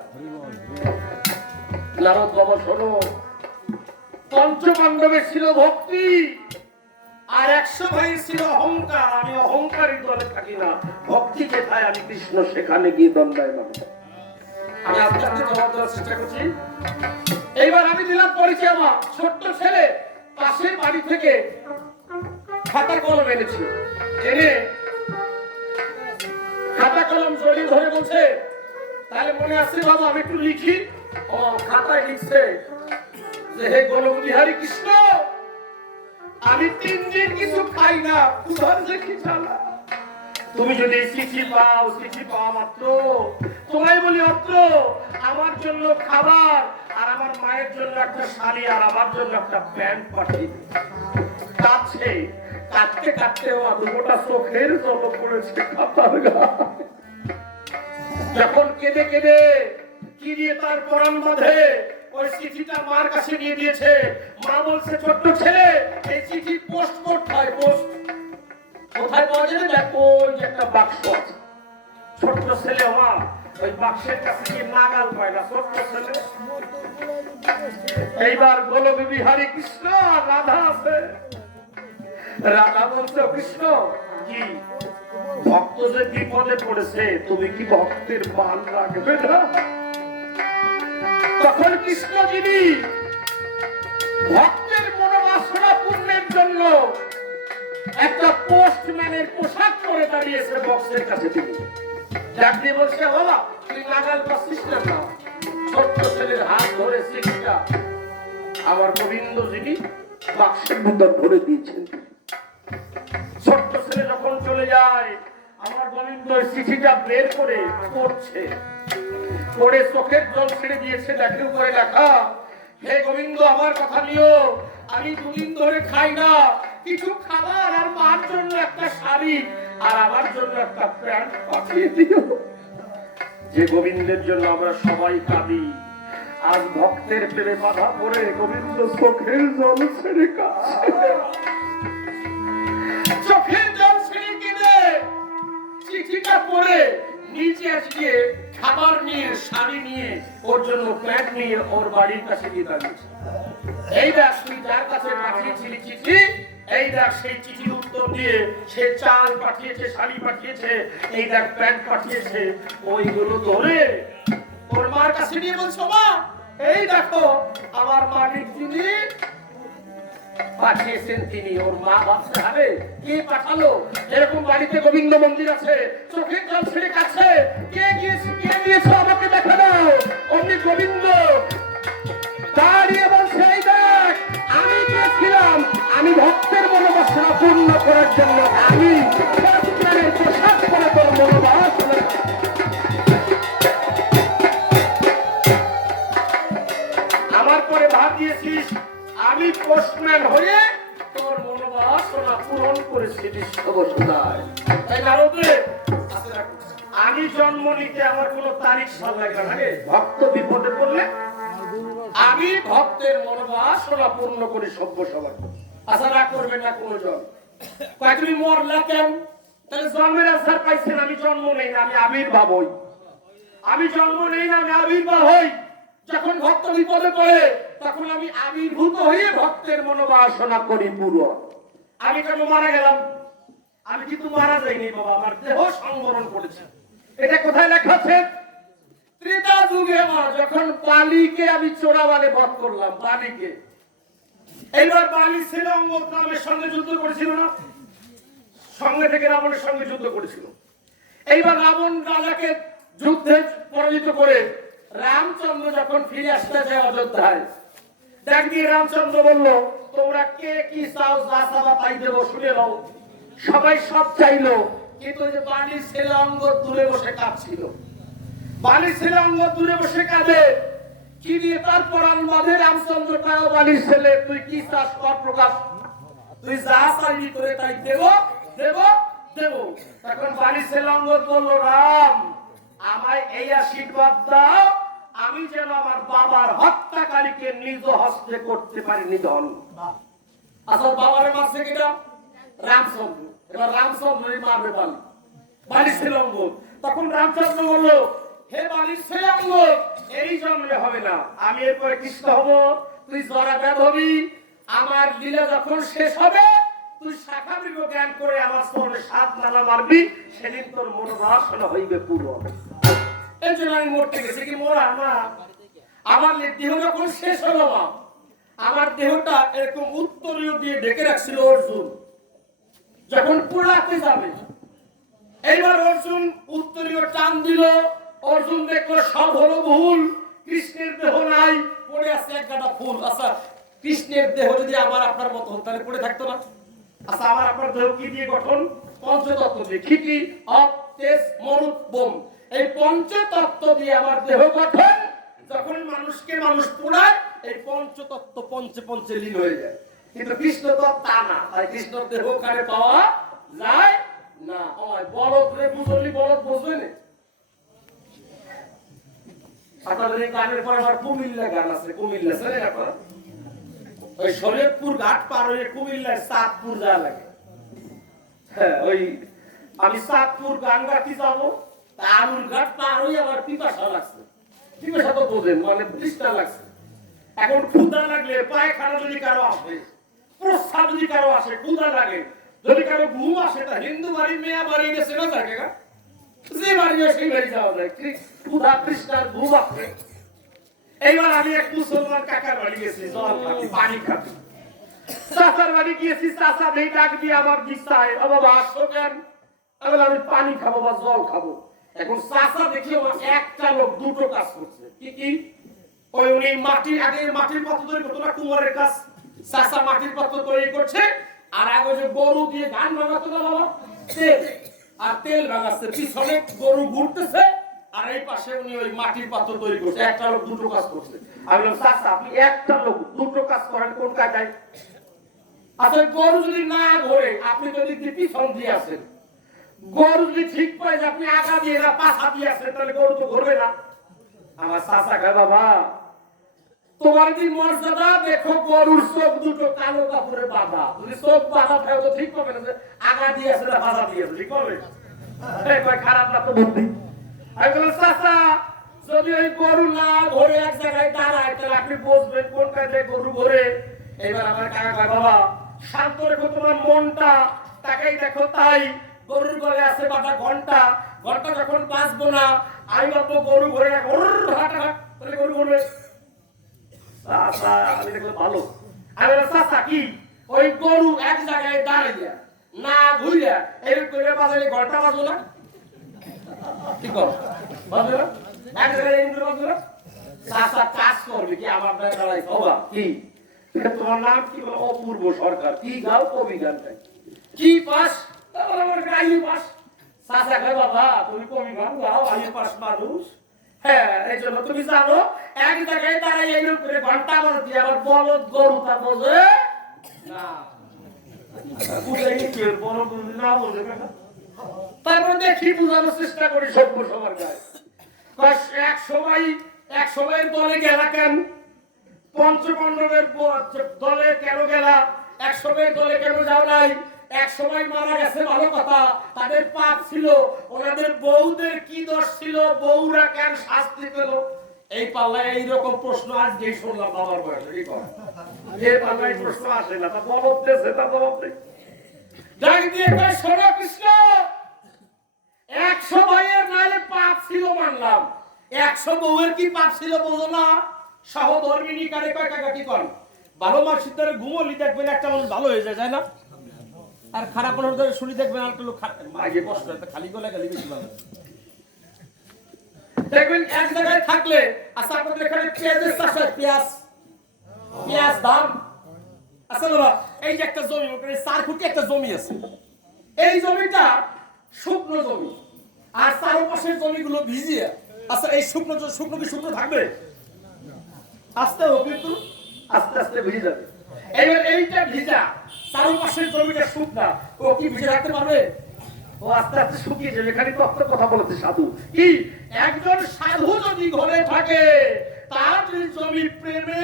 নারদ বাবা শোনো, পঞ্চপাণ্ডবের ছিল ভক্তি, আর 100 ভাইয়ের ছিল অহংকার। আমি অহংকারী দলে থাকি না, ভক্তি যেথায় আমি কৃষ্ণ সেখানে গিয়ে দণ্ডায় নাম। আমি আপনাকে জবাব দেওয়ার চেষ্টা করছি। এইবার আমি দিলাম পরিচয়, আমার ছোট্ট ছেলে পাশের বাড়ি থেকে খাতা কলম এনেছি, এনে খাতা কলম জড়িয়ে ধরে বলছে, তাহলে মনে আছে বাবা আমি একটু লিখি। ও খাতায় লিখছে যে, হে গোলক বিহারী কৃষ্ণ, আমি 3 দিন কিছু খাই না, ক্ষুধার দেখি জ্বালা। তুমি যদি চিঠি পাও, চিঠি পাওয়া মাত্র তোমায় বলি অত্র আমার জন্য খাবার, আর আমার মায়ের জন্য একটা শাড়ি, আর আমার জন্য একটা প্যান্ট পাঠিয়ে। কাছে কাটতে কাটতেও আমি গোটা চোখের জল পড়েছে খাতার গায়ে। যখন কেঁদে কেঁদে কি দিয়ে তার পরাণ বাঁধে, ওই চিঠিটা মার কাছে নিয়ে দিয়েছে। মা বলছে, ছোট্ট ছেলে এই চিঠি পোস্ট করতে হয়। পোস্ট কোথায় পাওয়া যাবে? দেখো ওই যে একটা বাক্স আছে। ছোট্ট ছেলে মা ওই বাক্সের কাছে গিয়ে নাগাল পায় না, ছোট্ট ছেলে। এইবার গোলক বিহারী কৃষ্ণ আর রাধা আছে। রাধা বলছে, কৃষ্ণ কি ভক্ত যে বিপদে পড়েছে, তুমি কি ভক্তের মান রাখবে না? তখন কৃষ্ণ যিনি ভক্তের মনোবাসনা পূর্ণের জন্য একটা পোস্টম্যানের পোশাক পরে দাঁড়িয়েছে বক্সের কাছে তিনি ডাক দিয়ে বলছে, বাবা তুই নাগাল পাচ্ছিস না? ছোট্ট ছেলের হাত ধরে চিঠিটা আমার গোবিন্দ যিনি বাক্সের ভিতর ধরে দিয়েছেন। ছোট্ট ছেলে যখন চলে যায়, আমার গোবিন্দ চিঠিটা বের করে পড়ছে, পড়ে চোখের জল ছেড়ে দিয়েছে। দেখে উপরে লেখা, হে গোবিন্দ আমার কথা নিও, আমি দুদিন ধরে খাই না, কিছু খাবার আর মার জন্য একটা শাড়ি আর আমার জন্য একটা প্যান্ট পাঠিয়ে দিও। যে গোবিন্দের জন্য আমরা সবাই কাঁদি, আজ ভক্তের প্রেমে বাধা পড়ে গোবিন্দ চোখের জল ছেড়ে কাঁদছে। চোখের জল ছেড়ে কেঁদে চিঠিটা পড়ে নিচে আসিয়ে খাবার নিয়ে, শাড়ি নিয়ে, ওর জন্য প্যান্ট নিয়ে ওর বাড়ির কাছে গিয়ে দাঁড়িয়েছে। এই দেখ তুই যার কাছে পাঠিয়েছিলি চিঠি, এই দেখ সেই চিঠির উত্তর দিয়ে সে চাল পাঠিয়েছে, শাড়ি পাঠিয়েছে, এই দেখ প্যান্ট পাঠিয়েছে। ওইগুলো ধরে ওর মার কাছে নিয়ে বলছো, মা এই দেখো আমার মালিক যিনি পাঠিয়েছেন তিনি। ওর মা ভাবছে, আরে কে পাঠালো? এরকম বাড়িতে গোবিন্দ মন্দির আছে, চোখের জল ছেড়ে কাছে, কে গিয়েছে, কে দিয়েছে আমাকে দেখে দাও। অমনি গোবিন্দ দাঁড়িয়ে বলছে, এই দেখ আমি গিয়েছিলাম, আমি ভক্তের মনোবাসনা পূর্ণ করার জন্য, আমি পোশাক করে তোর মনোবাসনা। আমার পরে ভাব দিয়েছিস, আমি পোস্টম্যান হয়ে তোর মনোবাসনা পূরণ করেছি বিশ্ববসুদায়। তাই নারদে আমি জন্ম নিতে আমার কোন তারিখ সাল লাগে না, ভক্ত বিপদে পড়লে আমি ভক্তের মনোবাসনা পূর্ণ করি সভ্য সবাই। আশা না করবেন না কোনো জন, কয় তুমি মরলা কেন? তাহলে জন্মের আশার পাইছেন, আমি জন্ম নেই না, আমি আবির্ভাব হই। আমি জন্ম নেই না, আমি আবির্ভাব হই। যখন ভক্ত বিপদে পড়ে তখন আমি আবির্ভূত হয়ে ভক্তের মনোবাসনা করি পুরো। আমি কেন মারা গেলাম? আমি কিন্তু মারা যাইনি বাবা, আমার দেহ সংবরণ করেছে। এটা কোথায় লেখা আছে? ত্রেতা যুগে যখন বালিকে আমি চোরাবালে বধ করলাম, বালিকে। এইবার বালি ছেলে অঙ্গদ রামের সঙ্গে যুদ্ধ করেছিল না, সঙ্গে থেকে রাবণের সঙ্গে যুদ্ধ করেছিল। এইবার রাবণ রাজাকে যুদ্ধে পরাজিত করে রামচন্দ্র যখন ফিরে আসতে যায় অযোধ্যায়, ডাক দিয়ে রামচন্দ্র বলল, তোমরা কে কি চাও, যা চাবা তাই দেবো, শুনে নাও। সবাই সব চাইলো, কিন্তু যে বালির ছেলে অঙ্গদ দূরে বসে কাঁদছিল। বালির ছেলে অঙ্গদ দূরে বসে কাঁদে, কি দিয়ে তার পরাণ বাঁধে। রামচন্দ্র কয়, বালির ছেলে তুই কি চাস কর প্রকাশ, তুই যা চাইবি করে তাই দেব দেব দেব। তখন বালির ছেলে অঙ্গদ বলল, রাম আমায় এই আশীর্বাদ দাও, আমি যেন আমার বাবার হত্যাকারীকে নিজ হস্তে করতে পারি নিধন। আসল বাবার মারছে কিনা? রামচন্দ্র। এবার রামচন্দ্রই মারবে বালি, বালির ছেলে অঙ্গদ। তখন রামচন্দ্র বলল, হে বালির ছেলে অঙ্গদ, এই জন্মে হবে না, আমি এরপরে কৃষ্ণ হব, তুই জরাব্যাধ হবি। আমার লীলা যখন শেষ হবে তুই শাখা মৃগ জ্ঞান করে আমার চরণে 7 নালা মারবি, সেদিন তোর মনোবাসনা হইবে পূরণ। এই জন্য আমি মরতে গেছি, কি মরা না, আমার দেহ যখন শেষ হলো, আমার দেহটা এরকম উত্তরীয় দিয়ে ঢেকে রাখছিল অর্জুন, যখন পোড়াতে যাবে। এইবার অর্জুন উত্তরীয় টান দিল, অর্জুন দেখলো সব হলো ভুল, কৃষ্ণের দেহ নাই, পড়ে আছে এক গাদা ফুল। আচ্ছা কৃষ্ণের দেহ যদি আমার আপনার মতো হতো তাহলে পড়ে থাকতো না? আচ্ছা আমার আপনার দেহ কি দিয়ে গঠন? পঞ্চতত্ত্ব দিয়ে, খিটি, অপ, তেজ, মরুত, বোম, এই পঞ্চতত্ত্ব দিয়ে আমার দেহ গঠন। যখন মানুষকে মানুষ পোড়ায়, এই পঞ্চতত্ত্ব পঞ্চে পঞ্চে লীন হয়ে যায়। কিন্তু কৃষ্ণ তো তা না, তাই কৃষ্ণ দেহ কারে পাওয়া যায় না। বলদ রে বুঝলি, বলদ বুঝবে না। আপনাদের এই গানের পরে আমার কুমিল্লা গান আছে, কুমিল্লা জানেন আপনারা? ওই শরীয়তপুর ঘাট পার হয়ে কুমিল্লায় চাঁদপুর যা লাগে। হ্যাঁ, ওই আমি চাঁদপুর গান গাতি যাবো, আরুর ঘাট পার হয়ে আমার পিপাসা লাগছে। পিপাসা তো বোঝেন, মানে তৃষ্ণা লাগছে। এখন ক্ষুধা লাগলে, পায়খানা যদি কারো আসে, প্রস্রাব যদি কারো আসে, ক্ষুধা লাগে, যদি কারো ঘুম আসে, তা হিন্দু বাড়ি মেয়া বাড়ি গেছে না থাকে, যে বাড়ি সেই বাড়ি যাওয়া যায়, ক্ষুধা তৃষ্ণার ঘুম আসে। এইবার আমি এক মুসলমান কাকার বাড়ি গেছি, জল খাতি, পানি খাতি। চাচার বাড়ি গিয়েছি, চাচা নেই, ডাক দিয়ে আমার দিশায়, ও বাবা আসো কেন? আমি পানি খাবো বা জল খাবো। এখন চাচা দেখি আমার একটা লোক দুটো কাজ করছে। কি কি? ওই উনি মাটির পাত্র তৈরি করতো না, কুমারের কাজ। চাচা মাটির পাত্র তৈরি করছে, আর আগে ওই যে গরু দিয়ে ধান ভাঙাতো না বাবা, তেল ভাঙাচ্ছে, পিছনে গরু ঘুরতেছে, আর এই পাশে উনি ওই মাটির পাত্র তৈরি করছে। একটা লোক দুটো কাজ করছে। আমি বললাম চাচা আপনি একটা লোক দুটো কাজ করেন কোন কাজে? আচ্ছা গরু যদি না ঘোরে, আপনি যদি পিছন দিয়ে আসেন, গরু যদি ঠিক পায় যে আপনি আগা দিয়ে না পাছা দিয়ে আসেন, তাহলে গরু তো ঘুরবে না। আমার চাচা কয় বাবা তোমার কি মর্যাদা দেখো, গরুর চোখ দুটো কালো কাপড়ে বাঁধা, যদি চোখ বাঁধা থাকে তো ঠিক পাবে না যে আগা দিয়ে আসে না পাছা দিয়ে আসে, ঠিক পাবে? খারাপ না তো বুদ্ধি। আমি বললাম চাচা যদি ওই গরু না ঘোরে এক জায়গায় দাঁড়ায়, তাহলে আপনি বুঝবেন কোন কাজে গরু ঘোরে। এবার আমার কাকা কয় বাবা শান্ত রেখো তোমার মনটা, তাকেই দেখো তাই। গরুর গলে আছে বাটা ঘন্টা, ঘন্টা যখন বাঁচবো না আমি ভাববো গরু ঘোরে না, তাহলে গরু ঘুরবে। চাচা আমি দেখলাম ভালো। আমি বললাম চাচা কি ওই গরু এক জায়গায় দাঁড়িয়ে না ঘুরিয়া এরকম করে বাজালে ঘন্টা বাজবো না? কি করো বাজবে না? এক জায়গায় এরকম করে বাজবে না? চাচা কাজ করবে কি আমার দাঁড়াই বাবা কি তোমার নাম কি? বলো অপূর্ব সরকার। কি গাও? কবি গান গাই। কি পাস? আমার গাই পাস। চাচা কয় বাবা তুমি কবি গান গাও, আমি পাস মানুষ। হ্যাঁ এই জন্য তুমি জানো এক জায়গায় দাঁড়াই এইরকম করে ঘন্টা বাজাতে আবার বলদ গরু তা বোঝে না। তারপরে দেখি বুঝানোর চেষ্টা করি সভ্য সবার গায়ে। এক সময় দলে গেলা কেন? পঞ্চপাণ্ডবের দলে কেন গেলা? এক সময় দলে কেন যাও নাই? এক সময় মারা গেছে ভালো কথা, তাদের পাপ ছিল, ওনাদের বউদের কি দোষ ছিল, বউরা কেন শাস্তি পেল? এই পাল্লায় এইরকম প্রশ্ন আজকেই শুনলাম বাবার বয়সে। এই পাল্লায় প্রশ্ন আসে না, তা জবাব দিয়েছে, তা জবাব নেই। ডাক দিয়ে কয় শোনো কৃষ্ণ, 100 ভাইয়ের নাইলে পাপ ছিল মানলাম, 100 বউয়ের কি পাপ ছিল বোঝো না? সহধর্মিনী কারে কয় কাকা কি করেন? ভালো মাসির ধরে ঘুমলি দেখবেন একটা মানুষ ভালো হয়ে যায়, যায় না? আর খারাপ মানুষ ধরে শুনি দেখবেন আর একটা লোক আগে কষ্ট হয়, খালি গলা গালি বেশি ভালো দেখবেন। এক জায়গায় থাকলে আচ্ছা আপনাদের এখানে পেঁয়াজের চাষ হয়, পেঁয়াজ দাম আচ্ছা বাবা, এই যে একটা জমি ওখানে 4 ফুটে একটা জমি আছে, এই জমিটা শুকনো জমি আর চারপাশের জমিগুলো ভিজিয়ে। আচ্ছা এই শুকনো কি শুকনো থাকবে? আস্তে হোক কিন্তু আস্তে আস্তে ভিজে যাবে। এবার এইটা ভিজা, চারপাশের জমিটা শুকনা, ও কি ভিজে রাখতে পারবে? ও আস্তে আস্তে শুকিয়ে যাবে। এখানে তত্ত্ব কথা বলেছে সাধু কি, একজন সাধু যদি ঘরে থাকে তার যদি জমি প্রেমে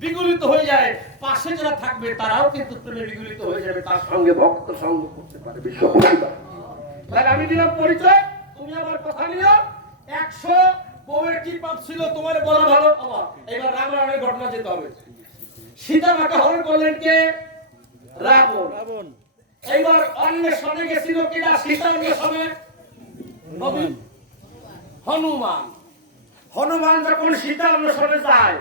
বিগলিত হয়ে যায়, পাশে যারা থাকবে তারাও কিন্তু প্রেমে বিগলিত হয়ে যাবে, তার সঙ্গে ভক্ত সঙ্গ করতে পারে। তাহলে আমি দিলাম পরিচয়, তুমি আমার কথা নিও। 100 বউয়ের কি পাপ ছিল তোমার বলা ভালো। এবার রামায়ণের ঘটনা যেতে হবে। সীতা মাকে হরণ করলেন কে? রাবণ। এইবার অন্বেষণে গেছিল কিনা? সীতা অন্বেষণে হনুমান যখন সীতা অন্বেষণে যায়,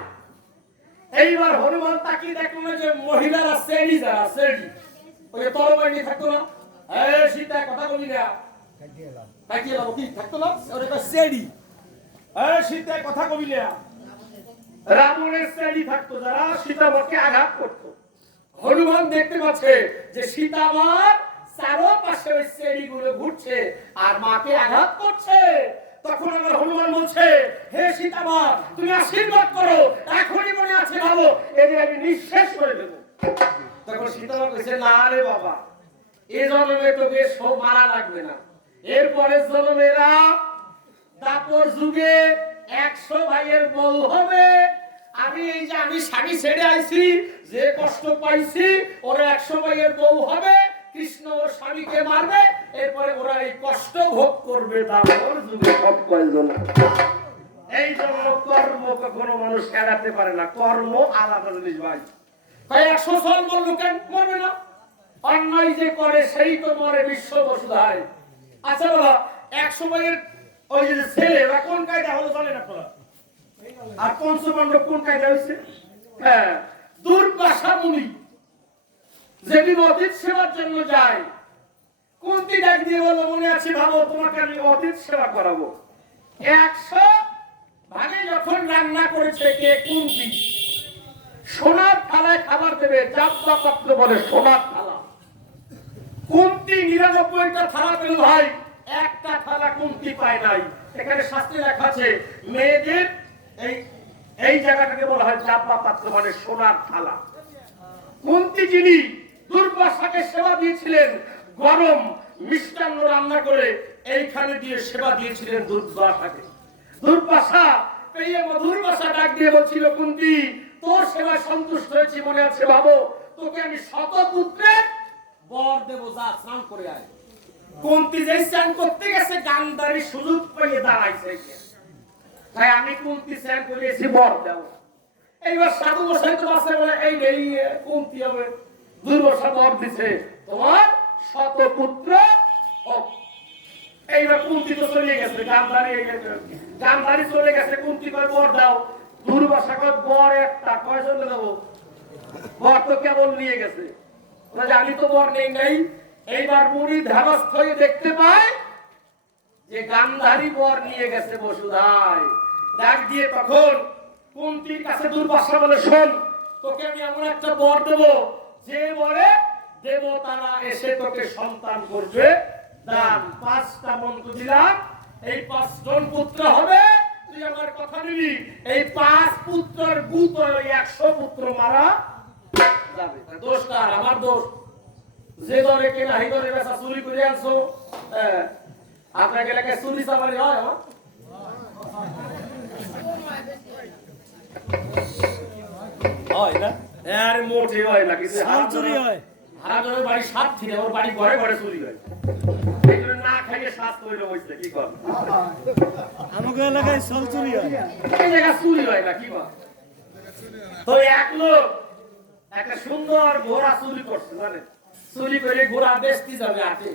এইবার হনুমান তাকিয়ে দেখলো না যে মহিলারা সেডি যারা ওই যে তরবারি নিয়ে থাকতো না, সীতা কথা বলি না তাকিয়ে যাবো কি থাকতো না, ওটা সেডি, সীতা কথা কবি না। রাবণের সেডি থাকতো যারা সীতামাকে আঘাত করতো। হনুমান দেখতে পাচ্ছে যে সীতামার চারপাশে ওই সেডি গুলো ঘুরছে আর মাকে আঘাত করছে। তখন আমার হনুমান বলছে, হে সীতামা তুমি আশীর্বাদ করো, এখনই মনে আছে ভালো এদের আমি নিঃশেষ করে দেব। তখন সীতামা বলছে, না রে বাবা, এ জন্মে তোকে সব মারা লাগবে না, এরপরের জন্মেরা দাপর যুগে 100 ভাইয়ের বউ হবে। আমি এই যে আমি স্বামী ছেড়ে আইছি, যে কষ্ট পাইছি, ওরা 100 ভাইয়ের বউ হবে, কৃষ্ণ ওর স্বামীকে মারবে, এরপরে ওরা এই কষ্ট ভোগ করবে। দাপর যুগে সব কয়জন। এই জন্য কর্ম কখনো মানুষ এড়াতে পারে না, কর্ম আলাদা জিনিস ভাই। তাই 100 সাল বললো কেন মরবে না? অন্যায় যে করে সেই তো মরে বিশ্ব বসুধায়। আচ্ছা বাবা, 100 ভাইয়ের ওই যে ছেলে ওরা কোন কায়দা হলো জানেন আপনারা? আর পঞ্চপাণ্ডব কোন কায়দা হয়েছে? হ্যাঁ, দুর্বাসা মুনি যেদিন অতীত সেবার জন্য যায়, কুন্তি ডাক দিয়ে বলল, মনে আছে ভাবো, তোমাকে আমি অতীত সেবা করাবো। 100 ভাগে যখন রান্না করেছে কে? কুন্তি। সোনার থালায় খাবার দেবে, জাব্বা পাত্র বলে সোনার থালা। কুন্তি 99টা থালা পেল ভাই, একটা থালা কুন্তি পায় নাই। এখানে শাস্ত্রে লেখা আছে মেয়েদের এই জায়গাটাকে বলা হয় জাব্বা পাত্র, মানে সোনার থালা। কুন্তি যিনি দুর্বাসাকে সেবা দিয়েছিলেন, গরম মিষ্টান্ন রান্না করে এইখানে দিয়ে সেবা দিয়েছিলেন দুর্বাসাকে। দুর্বাসা পেয়ে দুর্বাসা ডাক দিয়ে বলছিল, কুন্তি তোর সেবায় সন্তুষ্ট হয়েছি, মনে আছে ভাবো, তোকে আমি শতপুত্রের বর দেব, যা স্নান করে আয়। কুন্তি যেই স্নান করতে গেছে, গান্ধারী সুযোগ পেয়ে দাঁড়াইছে, তাই আমি কুন্তি স্নান করিয়েছি, বর দেব। এইবার সাধু বসাই তো বাসে বলে, এই নেই কুন্তি হবে। দুর্বাসা বর দিছে, তোমার শতপুত্র হোক। এইবার কুন্তি তো চলে গেছে, গান্ধারী চলে গেছে, কুন্তি কয় বর দাও। দুর্বাসা কয় বর একটা, কয়জন দেবো? বর তো কেবল নিয়ে গেছে, আমি তো বর নেই নাই। এইবার মুড়ি ধ্যানস্থ হয়ে দেখতে পায় যে গান্ধারী বর নিয়ে গেছে বসুধায়। ডাক দিয়ে তখন কুন্তির কাছে দুর্বাসা বলে, শোন, তোকে আমি এমন একটা বর দেব, যে বরে দেবতারা এসে তোকে সন্তান করবে দান। 5টা মন্ত্র দিলাম, এই 5 জন পুত্র হবে, তুই আমার কথা দিবি। এই 5 পুত্রের গুত 100 পুত্র মারা যাবে। দোষ কার? আমার দোষ। যে দরে কেনা এই দরে বেচা চুরি করে আনছো, আপনার এলাকায় চুরি চামারি হয়? আমার হয় না, এর মোটে হয় না, কিন্তু চুরি হয়। হারাজনের বাড়ি 7 থেকে, ওর বাড়ি ঘরে ঘরে চুরি হয়। এই জন্য না খাইয়ে স্বাস্থ্য হইলে হইছে, কি কর? আমাকে এলাকায় সল চুরি হয়, এই জায়গা চুরি হয় না, কি কর? তো এক লোক একটা সুন্দর ঘোড়া চুরি করছে, জানেন? চুরি করে ঘোড়া বেচতে যাবে হাটে,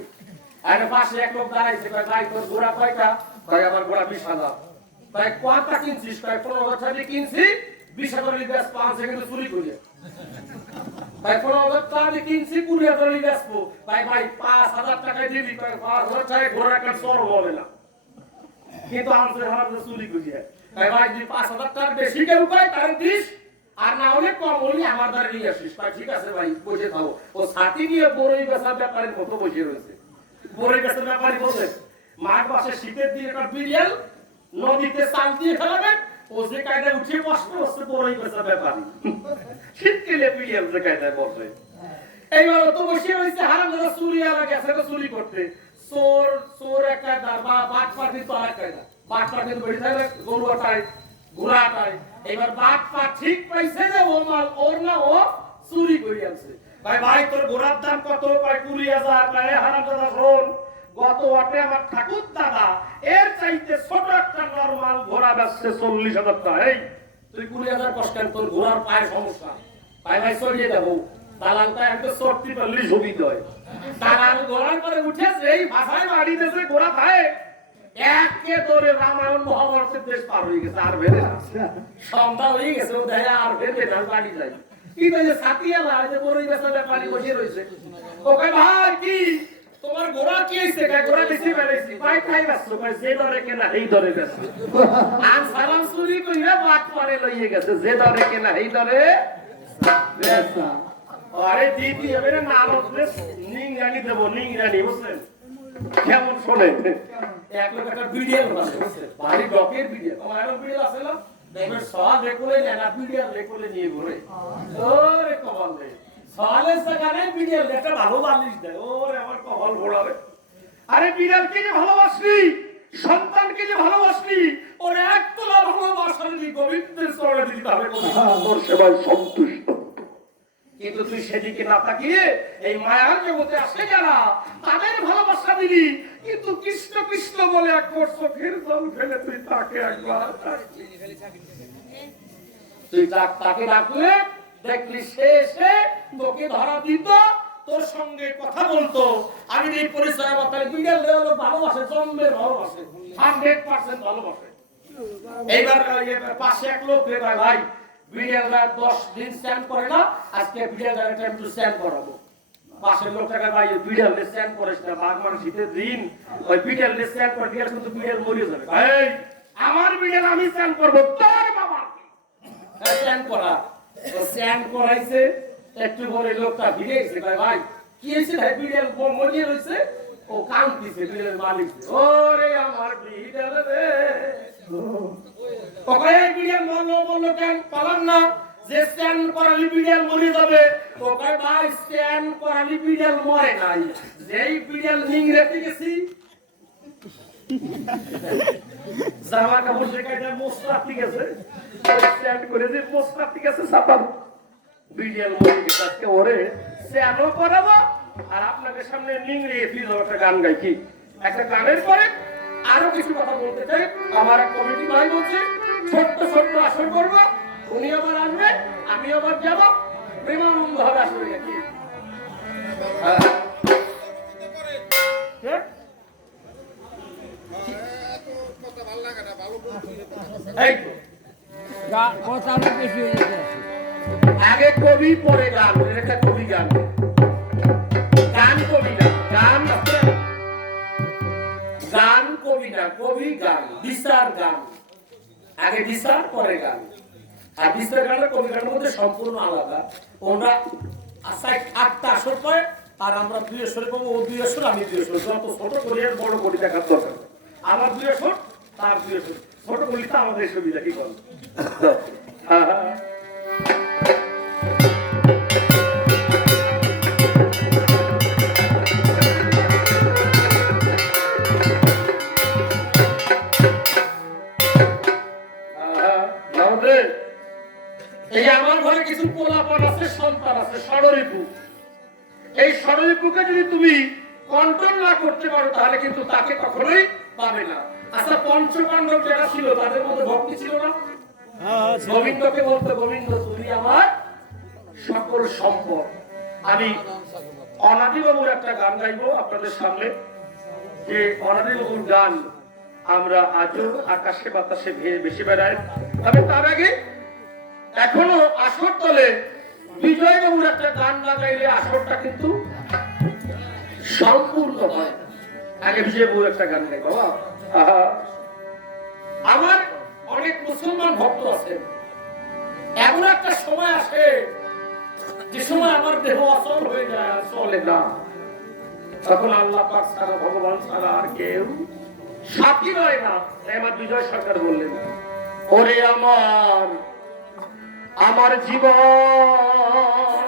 আর পাশে এক লোক দাঁড়াইছে, কয় ভাই তোর ঘোড়া কয়টা? কয় আমার ঘোড়া 20,000। তাই কয়টা কিনছিস? কয় 15,000 দিয়ে কিনছি, 20,000 দিয়ে বেচবো। আনছে কিন্তু চুরি করে। ভাই 15,000 টাকা দিয়ে কিনছি, 20,000 দিয়ে বেচবো। ভাই 5,000 টাকায় দিবি? কয় 5,000 টাকায় ঘোড়া একটা সর হবে না, কিন্তু আনছে হারাম চুরি করে। ভাই যদি 5,000 টাকার বেশি কেউ পায় তাহলে দিস, আর না হলে কম হলে আমার দ্বারা নিয়ে আসিস। ঠিক আছে ভাই, বসে থাকো। ও ছাতি নিয়ে বড়ই বেচার ব্যাপারের মতো বসে রয়েছে। বড়ই বেচার ব্যাপারই বলছে, মাঘ মাসে শীতের দিনে একটা বিড়াল নদীতে চাল দিয়ে ফেলাবেন, ও যে কায়দায় উঠে বসবে, হচ্ছে বড়ই বেচার ব্যাপারই। শীতকালে বিড়াল যে কায়দায় বসে, এইবার তো বসে রয়েছে। হারাম যারা চুরি আলা গেছে তো চুরি করতে, চোর চোর এক কায়দা, বা বাঘ পাখি তো আর এক কায়দা। বাঘ পাখি তো বেশি থাকে, গরুটাই ঘোড়াটাই। এবার বাঘ পা ঠিক পাইছে যে ও মাল ওর না, ও চুরি করে আনছে। ভাই তোর ঘোড়ার দাম কত? কয় 20,000। হারাম দাদা শোন, গত ওয়াটে আমার ঠাকুর দাদা এর চাইতে ছোট একটা নরমাল ঘোড়া বেচছে 40,000 টাকা। এই তুই 20,000 কষ্ট, তোর ঘোড়ার পায়ে সমস্যা। ভাই সরিয়ে দেবো। দালালটা একটা সত্যি পারলি ছবি দেয়। দালাল ঘোড়ার পরে উঠেছে, এই ভাষায় বাড়ি দেশে ঘোড়া খায়, একে ধরে রামায়ণ মহাভারতের দেশ পার হয়ে গেছে, আর বেড়ে না। সন্ধ্যা হয়ে গেছে, ও দেয় আর বেড়ে না, বাড়ি যায়। কি বলছে সাথিয়ালা, যে বড়ই বেচা ব্যাপারী বসে রয়েছে। ওকে ভাই কি তোমার ঘোড়া কি হয়েছে? ঘোড়া বেশি বেড়েছি। ভাই খাই বেচছো? যে দরে কেনা এই দরে বেচছো। আর সালাম চুরি কইরা বাট পারে লইয়ে গেছে, যে দরে কেনা এই দরে বেচা। আরে দিদি হবে না, নারদে নিংরানি দেবো, নিংরানি, বুঝলেন? কেমন শোনে? এক লোক একটা বিড়িয়াল আছে, বুঝছেন? বাড়ি ডকের বিড়িয়াল। আমার এরকম বিড়িয়াল আছে না, দেখবেন সব রেকলে নেনা বিড়িয়াল রেকলে নিয়ে ঘুরে। ওরে কপাল রে, সওয়ালের সেখানে বিড়িয়াল একটা ভালো বালিশ দেয়। ওরে আমার কপাল ঘোরাবে। আরে বিড়ালকে যে ভালোবাসলি, সন্তানকে যে ভালোবাসলি, ওর এক তোলা ভালোবাসলি গোবিন্দের চরণে দিতে হবে, তোর সেবায় সন্তুষ্ট। কিন্তু তুই সেদিকে না তাকিয়ে এই মায়ার জগতে আসে যারা, তাদের ভালোবাসা দিলি, কিন্তু কৃষ্ণ কৃষ্ণ বলে এক চোখের জল ফেলে তুই তাকে একবার তুই তাকে ডাকলে দেখলি সে এসে তোকে ধরা দিত, তোর সঙ্গে কথা বলতো। আমি এই পরিচয় বাতালে বিড়াল দেওয়া ভালোবাসে, জন্মের ভালোবাসে, 100% ভালোবাসে। এইবার পাশে এক লোক ভাই বিড়ালরা 10 দিন স্ট্যান্ড করে না, আজকে বিড়ালরা একটু স্ট্যান্ড করাবো। পাশের লোকটাকে ভাই বিড়াল দিয়ে স্ট্যান্ড করিস না, বাঘ মানে শীতের দিন ওই বিড়াল দিয়ে স্ট্যান্ড করে বিড়াল কিন্তু বিড়াল মরিয়ে যাবে। এই আমার বিড়াল আমি স্ট্যান্ড করবো, তোর বাবা স্ট্যান্ড করা। ও স্ট্যান্ড করাইছে, একটু পরে লোকটা ফিরে এসে কয় ভাই কি হয়েছে ভাই, বিড়াল মরিয়ে রয়েছে। ও কাঁদতেছে বিড়ালের মালিক, ওরে আমার বিড়াল রে। ও কয় বিড়াল মরলো, বললো কেন পালাম না, যে স্ট্যান্ড করালি বিড়াল মরে যাবে। ও কয় ভাই স্ট্যান্ড করালি বিড়াল মরে নাই, যেই বিড়াল নিংড়েতে গেছি জামা কাপড় শেখাইতে মোস্তা ঠিক আছে, স্ট্যান্ড করে যে মোস্তা ঠিক আছে সাপাবো, বিড়াল মরে গেছে। আজকে ওরে স্ট্যান্ডও করাবো আর আপনাদের সামনে নিংড়ে ফিরে একটা গান গাই। কি একটা গানের পরে আরো কিছু কথা বলতে চাই। আমার এক কমিটি ভাই বলছে ছোট্ট ছোট্ট আসর করবো, উনি আবার আসবে, আমি আবার যাব, প্রেমানন্দ হবে আসলে নাকি। আগে কবি পরে গান, একটা কবি গান, গান কবি না, গান গান কবি না, কবি গান, বিস্তার গান। আগে বিস্তার পরে গান। আর বিস্তার গানটা কবি গানের মধ্যে সম্পূর্ণ আলাদা। ওরা আটটা আসর পায় আর আমরা 2 আসরে পাবো, ও 2 আসর আমি 2 আসর, যত ছোট করি আর বড় করি দেখার দরকার। আমার 2 আসর তার 2 আসর, ছোট করি তো আমাদের সুবিধা। কি করেন এই আমার ঘরে কিছু পোলাপান আছে, সন্তান আছে, ষড়রিপু। এই ষড়রিপুকে যদি তুমি কন্ট্রোল না করতে পারো তাহলে কিন্তু তাকে কখনোই পাবে না। আচ্ছা পঞ্চপাণ্ডব যারা ছিল তাদের মধ্যে ভক্তি ছিল না? গোবিন্দকে বলতো গোবিন্দ তুমি আমার সকল সম্পদ। আমি অনাদিবাবুর একটা গান গাইবো আপনাদের সামনে, যে অনাদিবাবুর গান আমরা আজও আকাশে বাতাসে ভেসে বেড়াই। তবে তার আগে এখনো আসর তলে বিজয়বাবুর একটা গান না গাইলে আসরটা কিন্তু সম্পূর্ণ হয়। আগে বিজয়বাবুর একটা গান গাই বাবা। আমার অনেক মুসলমান ভক্ত আছে, এমন একটা সময় আসে যে সময় আমার দেহ অচল হয়ে যায়, আর চলে না, তখন আল্লাহ পাক ছাড়া ভগবান ছাড়া আর কেউ সাথী হয় না। আমার বিজয় সরকার বললেন ওরে আমার আমার জীবন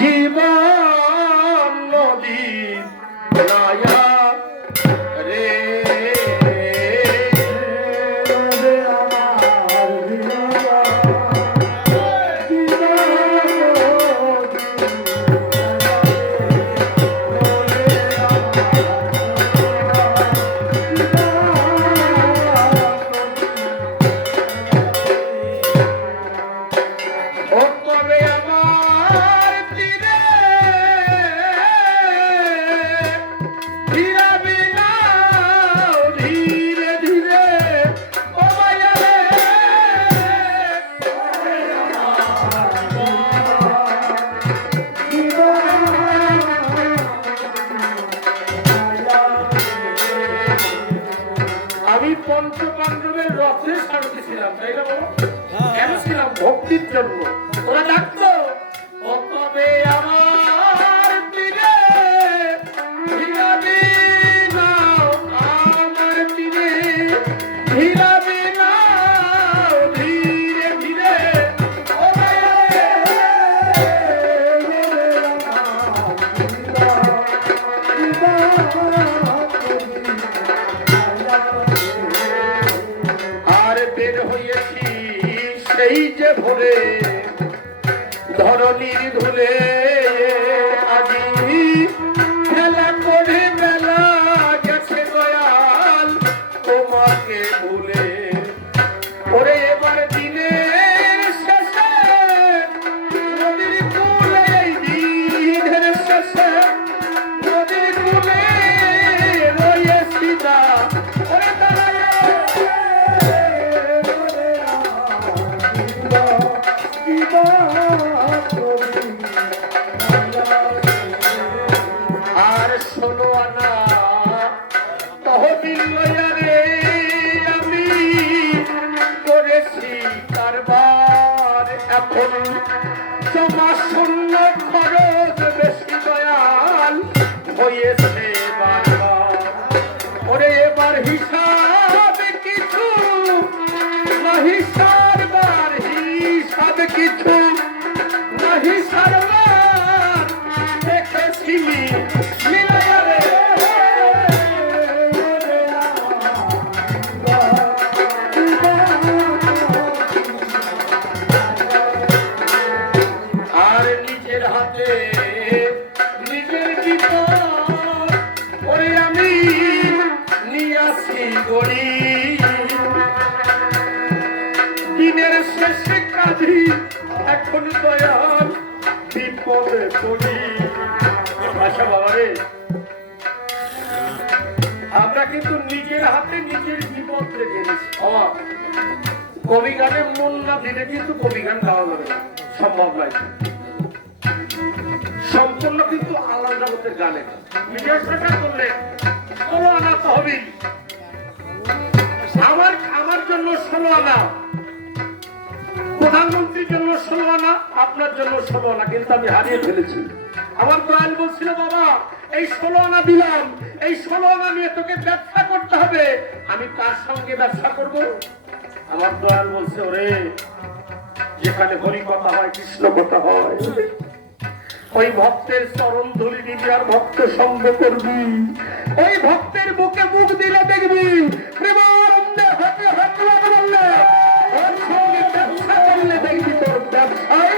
জীবন নদী নায়া রে পঞ্চপাণ্ডবের রথে সারথি ছিলাম, তাই না বলো? কেন ছিলাম? ভক্তির জন্য। ওরা ডাকতো ও তবে আমার তীরে ভিড়াবি নাও, আমার তীরে ভিড়াবি নাও, ধীরে ধীরে ও বের হয়েছি সেই যে ভোরে ধরণীর ধুলে, আজি খেলা করে বেলা গেছে দয়াল তোমাকে ভুলে। ওরে এবার দিনের শেষে নদীর কূলে, দিনের শেষে নদীর কূলে রয়েছি না। ওরে দেখেছি মিলাইয়া রে আর নিজের হাতে নিজের ভিতর ওরে আমি নিয়ে আসি গড়ি দিনের শেষে কাঁদি এখন দয়াল বিপদে পড়ি। আচ্ছা বাবা রে, আমরা কিন্তু নিজের হাতে নিজের বিপদ রেখে দিচ্ছি। কবি গানে মন না দিলে কিন্তু কবি গান গাওয়া যাবে না, সম্ভব নয়। সম্পূর্ণ কিন্তু আলাদা জগতের গানে বিজয় সরকার করলে ষোলো আনা তহবিল, আমার জন্য 16 আনা, প্রধানমন্ত্রীর জন্য 16 আনা, আপনার জন্য 16 আনা, কিন্তু আমি হারিয়ে ফেলেছি। আমার দয়াল বলছিল বাবা এই 16 আনা দিলাম, এই 16 আনা নিয়ে তোকে ব্যবসা করতে হবে। আমি কার সঙ্গে ব্যবসা করব? আমার দয়াল বলছে ওরে যেখানে হরি কথা হয় কৃষ্ণ কথা হয় ওই ভক্তের চরণ ধুলি দিবি আর ভক্ত সঙ্গ করবি, ওই ভক্তের বুকে মুখ দিলে দেখবি প্রেমানন্দে হাতে হাত লাগালে ওর সঙ্গে ব্যবসা করলে দেখবি তোর ব্যবসায়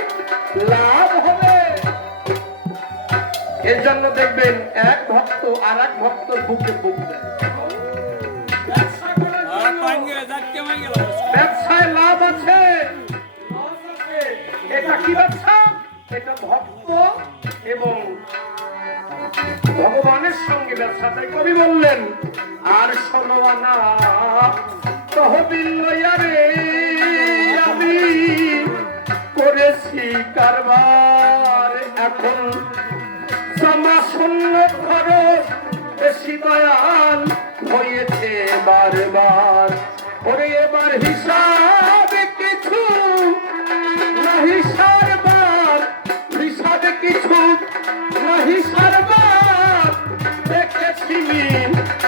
লাভ হবে। এর জন্য দেখবেন এক ভক্ত আর এক ভক্ত বুকে বুক দেয়। ব্যবসায় লাভ আছে, এটা কি ব্যবসা? এটা ভক্ত এবং ভগবানের সঙ্গে ব্যবসা। তাই কবি বললেন আর 16 আনা তহবিল লইয়া রে আমি করেছি কারবার, এখন জমা শূন্য খরচ বেশি দয়াল হয়েছে বারবার। ওরে এবার হিসাব কিছু নাহি সারবার, হিসাবে কিছু নাহি সারবার, দেখেছি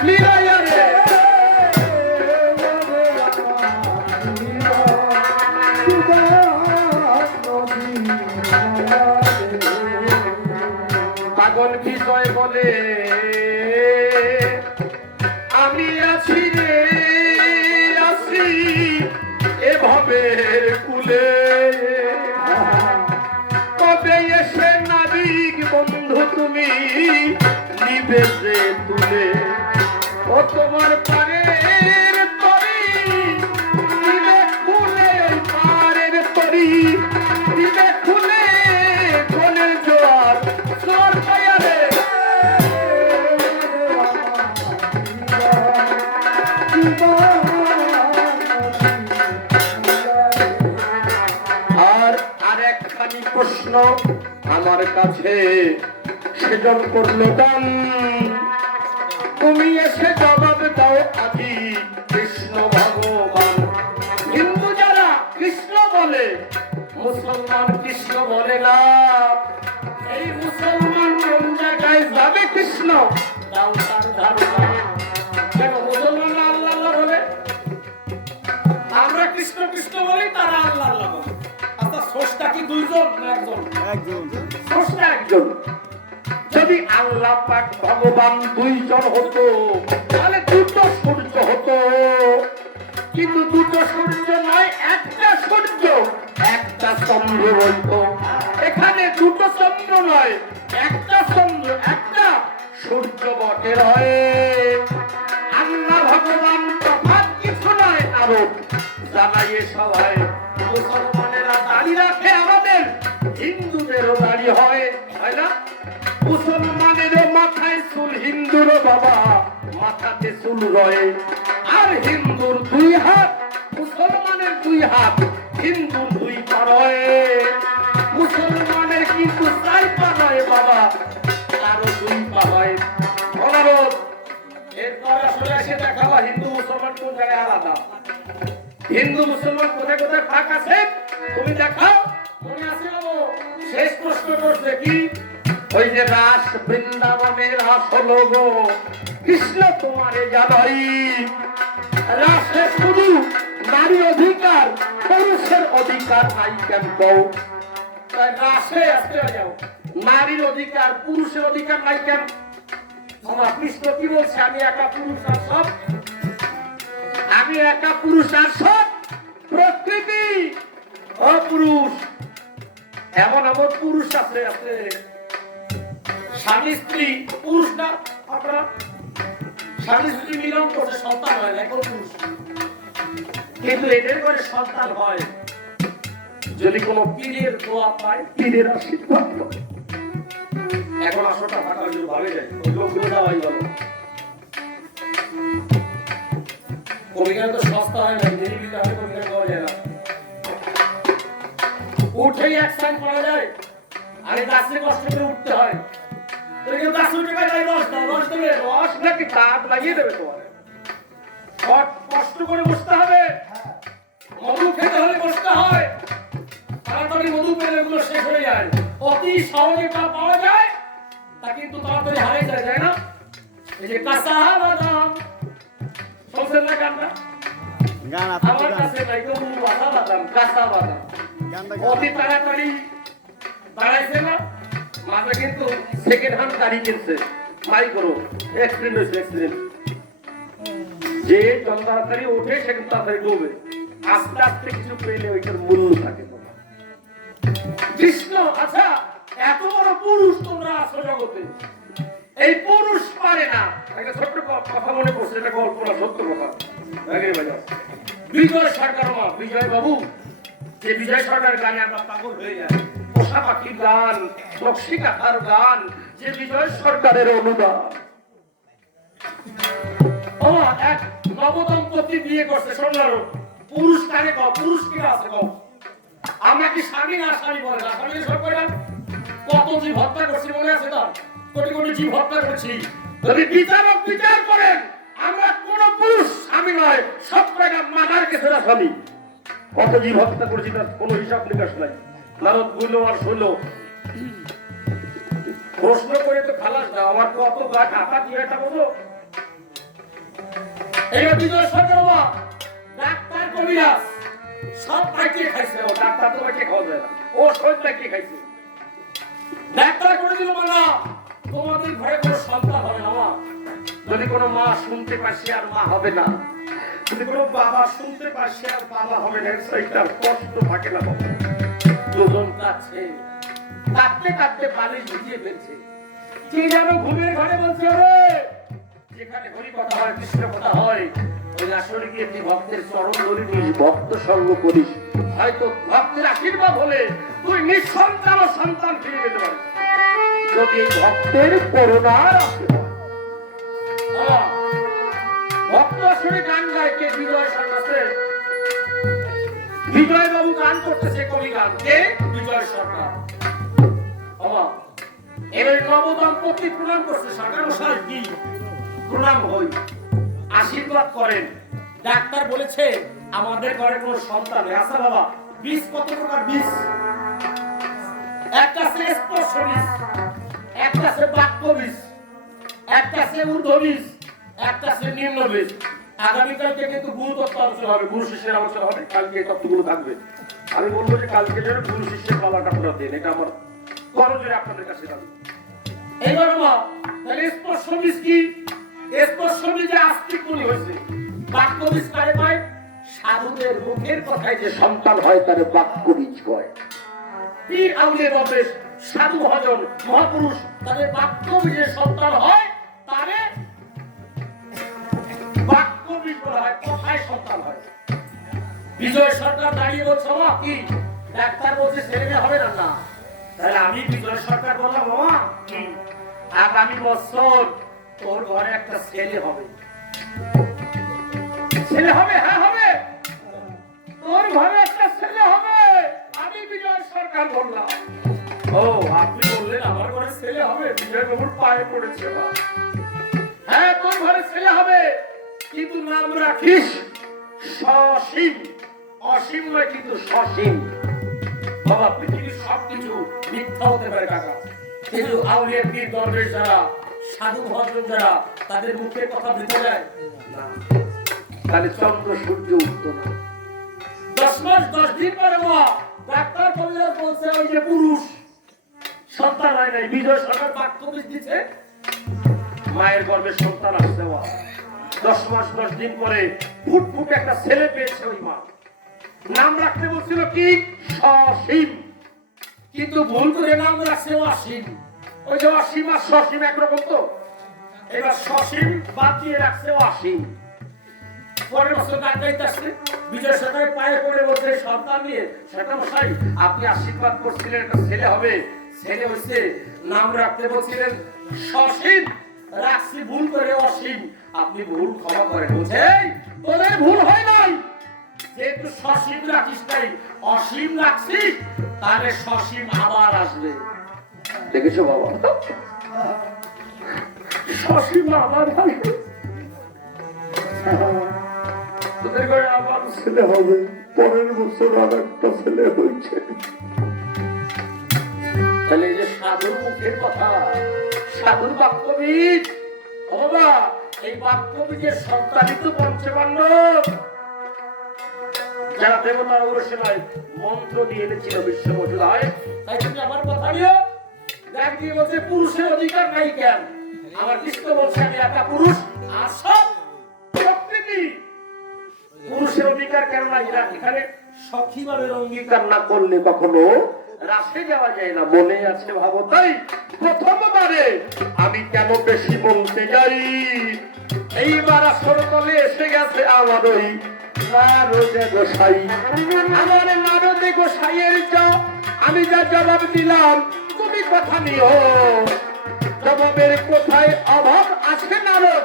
মিলাইয়া রে পাগল বিষয় বলে আমি আছি রে আছি এভাবে কুলে, কবে এসে নাবিক বন্ধু তুমি নিবে যে তুলে, ও তোমার পারের তরি দিবে খুলে, পারের তরি দিবে খুলে কোনের জোয়ার জোয়ার পায়ারে। আর একখানি প্রশ্ন আমার কাছে সেজন করলো দান, তুমি এসে জবাব দাও আজি কৃষ্ণ ভগবান। হিন্দু যারা কৃষ্ণ বলে মুসলমান কৃষ্ণ বলে না, এই মুসলমান কোন জায়গায় যাবে কৃষ্ণ তাও তার ধারণা। কেন মুসলমান আল্লাহ আল্লাহ বলে, আমরা কৃষ্ণ কৃষ্ণ বলি, তারা আল্লাহ আল্লাহ বলে। আচ্ছা স্রষ্টা কি দুইজন না একজন? স্রষ্টা একজন। যদি আল্লাহ পাক ভগবান দুইজন হতো তাহলে দুটো সূর্য হতো, কিন্তু দুটো সূর্য নয়, একটা সূর্য একটা চন্দ্র বলতো। এখানে দুটো চন্দ্র নয়, একটা চন্দ্র একটা সূর্য বটে রয়ে। আল্লাহ ভগবান তফাৎ কিছু নয়, আরো জানাই সবাই মুসলমানেরা দাড়ি রাখে, আমাদের হিন্দুদেরও দাড়ি হয়, হয় না? মুসলমানেরও মাথায় চুল, হিন্দুরও বাবা মাথাতে চুল রয়ে। আর হিন্দুর 2 হাত, মুসলমানের 2 হাত, হিন্দুর 2 পা রয়ে। মুসলমানের কিন্তু 4 পা রয়ে বাবা, আরো 2 পা রয়ে। অনুরোধ এরপর আসলে এসে দেখাবো হিন্দু মুসলমান কোন জায়গায় আলাদা। হিন্দু মুসলমান কোথায় কোথায় ফাঁক আছে তুমি দেখাও। মনে আছে বাবু শেষ প্রশ্ন করছে কি, ওই যে রাস বৃন্দাবনের রাস হলো গো কৃষ্ণ তোমারে জানাই, রাসে শুধু নারী অধিকার পুরুষের অধিকার নাই কেন কও? তাই রাসে আসতে যাও নারীর অধিকার, পুরুষের অধিকার নাই কেন? আমার কৃষ্ণ কি বলছে? আমি একা পুরুষ আর সব, আমি একা পুরুষ আর সব প্রকৃতি অপুরুষ। এমন এমন পুরুষ আছে, আছে স্বামী স্ত্রী পুরুষ না, আপনারা স্বামী স্ত্রী মিলন করছে, সন্তান হয় না, এখন পুরুষ। কিন্তু এদের করে সন্তান হয় যদি কোনো পীরের দোয়া পায়, পীরের আশীর্বাদ পায়। এখন আসরটা ফাঁকা যদি ভাবে যায়, ওই লোকগুলো যাওয়াই গেল। কবিগান তো সস্তা হয় না, নিরিবিলি আমি কবিগান পাওয়া যায় না। উঠেই এক সাইন করা যায়, আরে গাছে কষ্ট করে উঠতে হয়। তো কেউ গাছে উঠে যায়, রস দাও, রস দেবে, রস নাকি তাপ লাগিয়ে দেবে তোমার। কষ্ট করে বসতে হবে, মধু খেতে হলে বসতে হয়। তাড়াতাড়ি মধু পেলে এগুলো শেষ হয়ে যায়। অতি সহজে তা পাওয়া যায়, তা কিন্তু তাড়াতাড়ি হারিয়ে যায়, যায় না? এই যে কাঁচা বাদাম, শুনছেন না গানটা? আমার কাছে নাই তো কাঁচা বাদাম, কাঁচা বাদাম অতি তাড়াতাড়ি দাঁড়াইছে না, মাঝে কিন্তু সেকেন্ড হ্যান্ড গাড়ি কিনছে, মাই করো অ্যাক্সিডেন্ট হয়েছে, অ্যাক্সিডেন্ট। যে যত তাড়াতাড়ি ওঠে সে কিন্তু তাড়াতাড়ি ডুবে। আস্তে আস্তে কিছু পেলে ওইটার মূল্য থাকে তোমার। কৃষ্ণ, আচ্ছা এত বড় পুরুষ তোমরা আছো জগতে, এই পুরুষ পারে না। একটা ছোট্ট কথা মনে পড়ছে, এটা গল্প না, সত্য কথা। বিজয় সরকার, বিজয় বাবু, যে বিজয় সরকার গানে আমরা পাগল হয়ে যায়, পোষা পাখির গান, নকশি কাঁথার গান, যে বিজয় সরকারের অনুদান। এক নবদম্পতি বিয়ে করছে, শুনলাম পুরুষ কানে কও, পুরুষ কি আছে কও? আমরা কি স্বামী না স্বামী বলে না? স্বামী সব করে কত জীব হত্যা করছি মনে আছে তার? কোটি কোটি জীব হত্যা করছি। যদি বিচারক বিচার করেন, আমরা কোন পুরুষ স্বামী নয়, সব কয়টা মাদার কেছে না স্বামী। কত জীব হত্যা করছি তার কোনো হিসাব নিকাশ নাই। নারদ বলল আর শুনল, প্রশ্ন করে তো খালাস দাও, আমার কত গা ঢাকা দিয়ে এটা বলো। এইবার বিজয় সরকার বাবা, ডাক্তার কবিরাজ সব পাইকে খাইছে। ও ডাক্তার তো পাইকে খাওয়া যায় না, ও সব পাইকে খাইছে। ডাক্তার করে দিল বলা, তোমাদের ঘরে কোনো সন্তান হবে না। যদি কোনো মা শুনতে পাচ্ছে আর মা হবে না, যদি কোনো বাবা শুনতে পাচ্ছে আর বাবা হবে না, সেইটার কষ্ট থাকে না। দুজন কাছে কাঁদতে কাঁদতে বালিশ ভিজিয়ে ফেলছে। যে যেন ঘুমের ঘরে বলছে, ওরে যেখানে হরি কথা হয়, কৃষ্ণ কথা হয়, ওই আসলে গিয়ে তুই ভক্তের চরণ ধরিস, ভক্ত সঙ্গ করিস, হয়তো ভক্তের আশীর্বাদ হলে তুই নিঃসন্তান সন্তান ফিরে পেতে পারিস, যদি এই ভক্তের করুণার আশীর্বাদ। ভক্ত আসলে গান গায় কে? বিজয় সরকার। বিজয় বাবু গান করতেছে, কবি গান। কে? বিজয় সরকার। এবার নবদম্পতি প্রণাম করছে, সরকার মশাই কি প্রণাম হই, আশীর্বাদ করেন। ডাক্তার বলেছে আমাদের ঘরে কোনো সন্তান নেই। আচ্ছা বাবা, বীজ কত প্রকার? বীজ একটা আছে স্পর্শ বীজ, একটা আছে বাক্য বীজ, একটা আছে ঊর্ধ্ব বীজ, একটা আছে নিম্ন বীজ। আগামীকালকে কিন্তু গুরু তত্ত্ব আলোচনা হবে, গুরু শিষ্যের আলোচনা হবে। কালকে এই তত্ত্বগুলো থাকবে। আমি বলবো যে কালকে যেন গুরু শিষ্যের পালাটা পুরো দিন, এটা আমার করজোরে আপনাদের কাছে দাবি। এইবার মা, তাহলে স্পর্শ বীজ কি? স্পর্শ বীজে আস্তিক গুলি হয়েছে। বাক্য বীজ কারে পায়? সাধুদের মুখের কথায় যে সন্তান হয় তার বাক্য বীজ হয়। পীর আউলিয়া বলে সাধু ভজন মহাপুরুষ তাদের বাক্য বীজে সন্তান হয়, তারে বাক্য বীজ বলা হয়, কথায় সন্তান হয়। বিজয় সরকার দাঁড়িয়ে বলছে, মা কি ডাক্তার বলছে ছেলে মেয়ে হবে না? না, তাহলে আমি বিজয় সরকার বললাম, মা আগামী বছর তোর ঘরে একটা ছেলে হবে। ছেলে হবে? হ্যাঁ হবে, তোর ঘরে একটা ছেলে হবে। আমি বিজয় সরকার বললাম। ও আপনি বললেন আমার ঘরে ছেলে হবে? বিজয় বাবুর পায়ে পড়েছে। হ্যাঁ, তোর ঘরে ছেলে হবে, কিন্তু নাম রাখিস সসীম। অসীম নয় কিন্তু সসীম। বাবা, পৃথিবীর সবকিছু মিথ্যা হতে পারে কাকা, কিন্তু আউলিয়া পীর দরবেশ যারা, সাধু ভজন যারা, তাদের মুখের কথা বৃথা যায় না। তাহলে চন্দ্র সূর্য উঠতো না। 10 মাস 10 দিন পরে ডাক্তার কবিরাজ বলছে ওই যে পুরুষ সন্তান হয় নাই, বিজয় সরকার বাক্যবিষ দিচ্ছে মায়ের গর্ভে সন্তান আসছে। 10 মাস 10 দিন পরে ফুটফুট একটা ছেলে পেয়েছে ওই মা। নাম রাখতে বলছিল কি সসীম, কিন্তু ভুল করে নাম রাখছে অসীম। ওই যে অসীম আর সসীম একরকম তো, এবার সসীম বাদ দিয়ে রাখছে অসীম। পরের বছর ডাক্তার আসছে, বিজয় সরকারের পায়ে পড়ে বলছে সন্তান নিয়ে সেটা মশাই আপনি আশীর্বাদ করছিলেন একটা ছেলে হবে, ছেলে হয়েছে, নাম রাখতে বলছিলেন সসীম, রাখছি ভুল করে অসীম, আপনি ভুল ক্ষমা করেন। বলছে তোদের ভুল হয় নাই, যেহেতু সসীম রাখিস নাই অসীম রাখছিস, তাহলে সসীম আবার আসবে। দেখেছো বাবা, সসীম আবার আসবে, তোদের ঘরে আবার ছেলে হবে। পরের বছর আর একটা ছেলে হয়েছে। তাহলে এই যে সাধুর মুখের কথা, সাধুর বাক্যবীজ, বাবা এই বাক্যবীজের সন্তানিত পঞ্চপাণ্ডব যারা দেবতার ঔরসেনায় মন্ত্র দিয়ে এনেছিল বিশ্ব মজুদায়, তাই তুমি আমার কথা নিও। দেখ দিয়ে বলছে পুরুষের অধিকার নাই কেন, আমার কৃষ্ণ বলছে আমি একা পুরুষ, আসব প্রকৃতি পুরুষের অধিকার কেন নাই না, এখানে সখীভাবের অঙ্গীকার না করলে কখনো রাশে যাওয়া যায় না। মনে আছে ভাবো, তাই প্রথমবারে আমি কেন বেশি বলতে যাই, এইবার আসর তলে এসে গেছে আমার ওই নারদে গোসাই। আমার নারদে গোসাইয়ের আমি যা জবাব দিলাম তুমি কথা নিও, জবাবের কোথায় অভাব আছে নারদ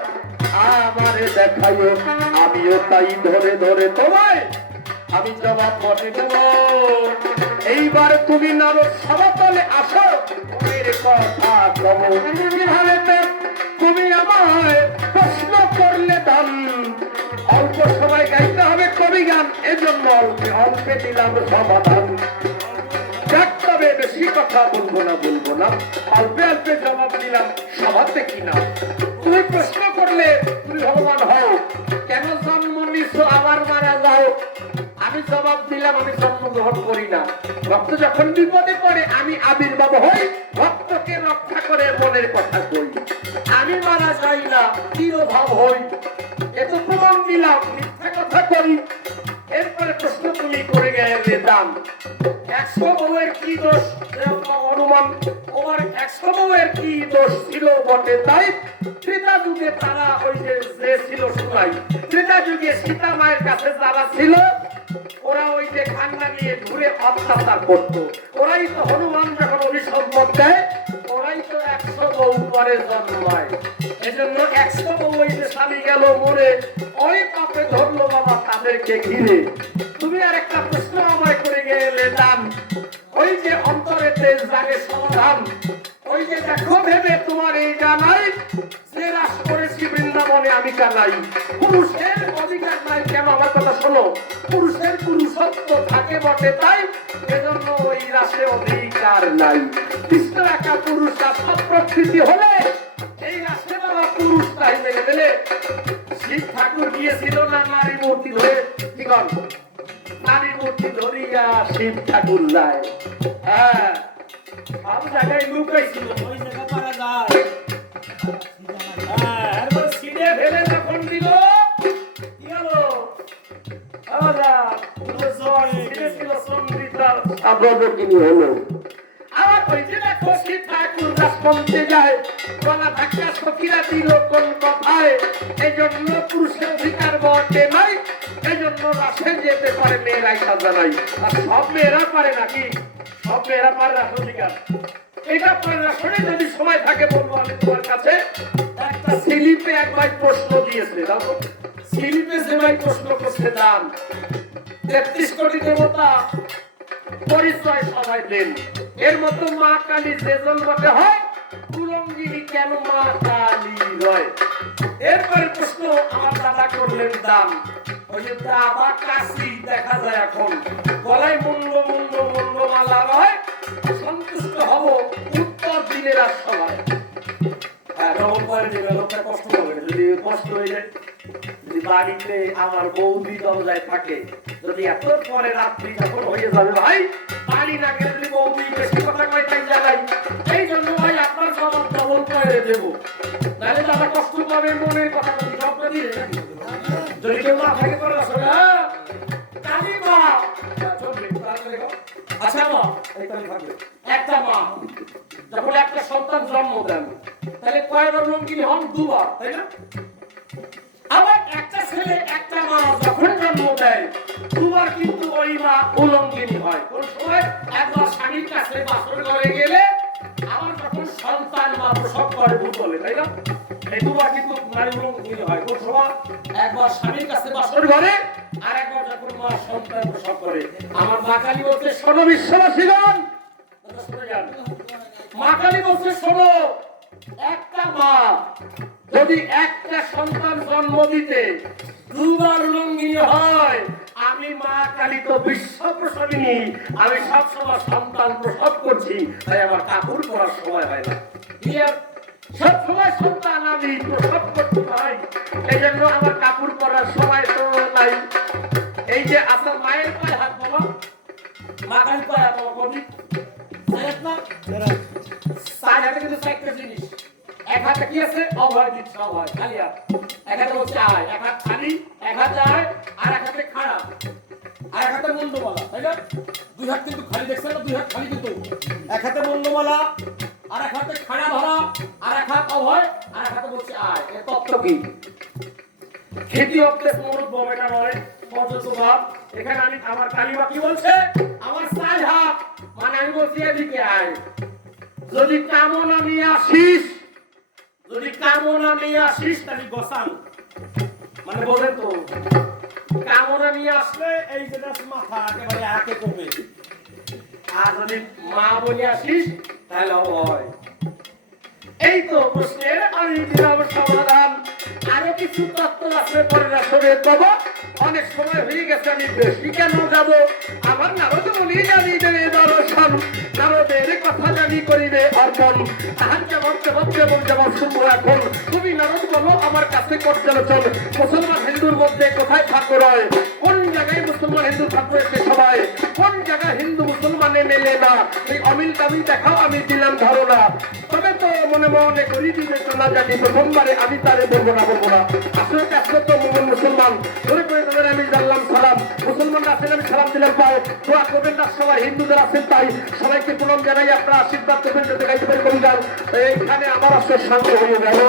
আমারে দেখাইও, আমিও তাই ধরে ধরে তোমায় আমি জবাব বলে দেব। এইবার তুমি নারদ সভাতলে আসো, এর কথা কমো, কিভাবে তুমি আমায় প্রশ্ন করলে দাম। অল্প সময় গাইতে হবে কবি গান, এজন্য অল্পে অল্পে দিলাম সমাধান। তবে বেশি কথা বলবো না অল্পে অল্পে জবাব দিলাম, সভাতে কিনা তুমি প্রশ্ন করলে তুমি ভগবান হও, কেন জন্ম নিচ্ছ আবার মারা যাও। আমি জবাব দিলাম আমি জন্মগ্রহণ করি না, ভক্ত যখন বিপদে পড়ে আমি আবির্ভাব হই, ভক্তকে রক্ষা করে মনের কথা কই, আমি মারা যাই না চিরভাব হই, এত প্রমাণ দিলাম মিথ্যা কথা করি। এরপরে প্রশ্ন তুমি করে গেলে দাম 100 বউয়ের কি দোষ, অনুমান তোমার 100 বউয়ের কি দোষ ছিল বটে, তাই ত্রেতা যুগে তারা ওই যে ছিল সুনাই, ত্রেতা যুগে সীতা মায়ের কাছে যারা ছিল ওরা ওই যে খান্না নিয়ে ঘুরে অত্যাচার করতো, ওরাই তো হনুমান যখন অভিসম্পদ দেয় ওরাই তো 100 বউ পরে জন্মায়। এজন্য 100 বউ ওই যে স্বামী গেল মরে, ওই পাপে ধরলো বাবা তাদেরকে ঘিরে। তুমি আর একটা প্রশ্ন আমায় করে গেলে দান, ওই যে অন্তরেতে জাগে সমাধান, ওই যে দেখো ভেবে তোমার এই জানাই যে রাস করেছি বৃন্দাবনে আমি কানাই। পুরুষের অধিকার নাই কেন, আমার কথা শোনো, পুরুষের পুরুষত্ব থাকে বটে তাই, এজন্য ওই রাসে অধিকার নাই। কৃষ্ণ একা পুরুষ, সব প্রকৃতি হলে এই রাসে বাবা পুরুষ তাই মেনে দিলে। শিব ঠাকুর গিয়েছিল না নারী মূর্তি ধরে, কি কর নারী মূর্তি ধরিয়া শিব ঠাকুর যায়, হ্যাঁ সব জায়গায় লুকাইছিল, ওই জায়গা পারা যায়। হ্যাঁ এরপর সিঁড়ে ফেলে যখন দিল কি হলো, আবার ওই যে দেখো শিব ঠাকুর রাজপন্থে যায়, গলা ধাক্কা সখীরা দিল কোন কথায়, এই জন্য পুরুষের অধিকার বটে নাই, এই জন্য রাসে যেতে পারে মেয়েরাই সাজা নাই। আর সব মেয়েরা পারে নাকি, সব মেয়েরা পারে রাস অধিকার, এটা পারে না। শুনে যদি সময় থাকে বলবো আমি তোমার কাছে, একটা স্লিপে এক ভাই প্রশ্ন দিয়েছে, দেখো স্লিপে যে ভাই প্রশ্ন করছে দান 33 কোটি দেবতা পরিচয় সবাই দেন, এর মতো মা কালী যে জন্মতে হয় কুলঙ্গিনী কেন মা কালী রয়। এরপরে প্রশ্ন আমার দাদা করলেন দান, ওই যে দাদা কাশি দেখা যায় এখন গলায় মুন্ড মুন্ড মুন্ড মালা রয়, সন্তুষ্ট হব উত্তর দিনের আর সবাই। কষ্ট হবে যদি কষ্ট হয়ে যায়, যদি বাড়িতে আমার বৌদি দরজায় থাকে, যদি এত পরে রাত্রি যখন হয়ে যাবে ভাই বাড়ি না গেলে যদি বৌদি বেশি কথা কয় তাই জানাই মায়ের দেবো, নাহলে দাদা কষ্ট পাবে মনের কথা বলি সব দিয়ে নাকি? যদি কেউ না থাকে করে আসো না কালী মা চলবে তাহলে দেখো। আচ্ছা মা এইখানে থাকবে একটা মা যখন একটা সন্তান জন্ম দেন তাহলে কয়টা রঙ্গিনী হন? দুবার, তাই না? আবার একটা ছেলে একটা মা যখন জন্ম দেয় দুবার কিন্তু ওই মা উলঙ্গিনী হয়। কোন সময়? একবার স্বামীর কাছে বাসর ঘরে গেলে আবার যখন সন্তান মা প্রসব করে ভূতলে, তাই না? এই দুবার কিন্তু নারী উলঙ্গিনী হয়। কোন সময়? একবার স্বামীর কাছে বাসর ঘরে আর একবার যখন মা সন্তান প্রসব করে। আমার মা কালী বলতে শোনো বিশ্ববাসীগণ, শুনে যান, মা কালী বলতে শোনো, একটা মা যদি একটা সন্তান জন্ম দিতে দুবার উলঙ্গিনী হয়, আমি মা কালী তো বিশ্ব প্রসবিনী, আমি সবসময় সন্তান প্রসব করছি, তাই আমার কাপড় পরার সময় হয় না। সব সময় সন্তান আমি প্রসব করতে পাই, এই জন্য আমার কাপড় পরার সময় তো নাই। এই যে আপনার মায়ের পায়ে হাত বাবা, মা কালী পায়ে হাত বাবা বলি না, চার হাতে কিন্তু চারটে জিনিস। এক হাতে কি আছে? অভয় দিচ্ছে, অভয় খালি হাত। এক হাতে বলছে আয়, এক হাত খালি, এক হাতে আয়, আর এক হাতে খাড়া, আর এক হাতে মুন্ডমালা, তাই না? দুই হাত কিন্তু খালি, দেখছেন না? দুই হাত খালি কিন্তু এক হাতে মুন্ডমালা, আর এক হাতে খাড়া ধরা, আর এক হাত অভয়, আর এক হাতে বলছে আয়। এর তত্ত্ব কি? খেতি হতে মরুদ ববেটা নয় পর্যন্ত ভাব। এখানে আমি আমার কালিমা কি বলছে? আমার চার হাত, মানে আমি বলছি এদিকে আয়। যদি কামনা নিয়ে আসিস, যদি কামনা নিয়ে আসিস তাহলে বসান, মানে বলেন তো কামনা নিয়ে আসলে এই যে মাথা একেবারে আকে করবে, আর যদি মা বলে আসিস তাহলে হয়। এই তো প্রশ্নের আমি দিলাম সমাধান। আরো কিছু তত্ত্ব আছে পরে আসলে বাবা, অনেক সময় হয়ে গেছে, আমি বেশি কেন যাব? আমার নারদ মুনি জানি দেবে দর্শন, নারদের কথা জানি করিবে অর্পণ। তাহার যেমন যেমন যেমন যেমন শুনবো এখন, তুমি নারদ বলো আমার কাছে করতে চল। মুসলমান হিন্দুর মধ্যে কোথায় ঠাকুর হয়? কোন জায়গায় মুসলমান হিন্দু ঠাকুর এসে সবাই? কোন জায়গায় হিন্দু মুসলমানে মেলে না? এই অমিল দাবি দেখাও, আমি দিলাম ধারণা। তবে তো মনে মনে করি দিবে তো না জানি, প্রথমবারে আমি তারে বলবো না বলবো না। আসলে আসলে তো মোমন মুসলমান ধরে করে তাদের আমি জানলাম সালাম। মুসলমানরা আছেন, আমি সালাম দিলাম পাও। দোয়া করবেন না সবাই, হিন্দুদের আছেন তাই সবাইকে প্রণাম জানাই। আপনারা আশীর্বাদ করবেন যাতে গাইতে পারি কবি গান। এইখানে আমার আসলে শান্ত হয়ে গেল।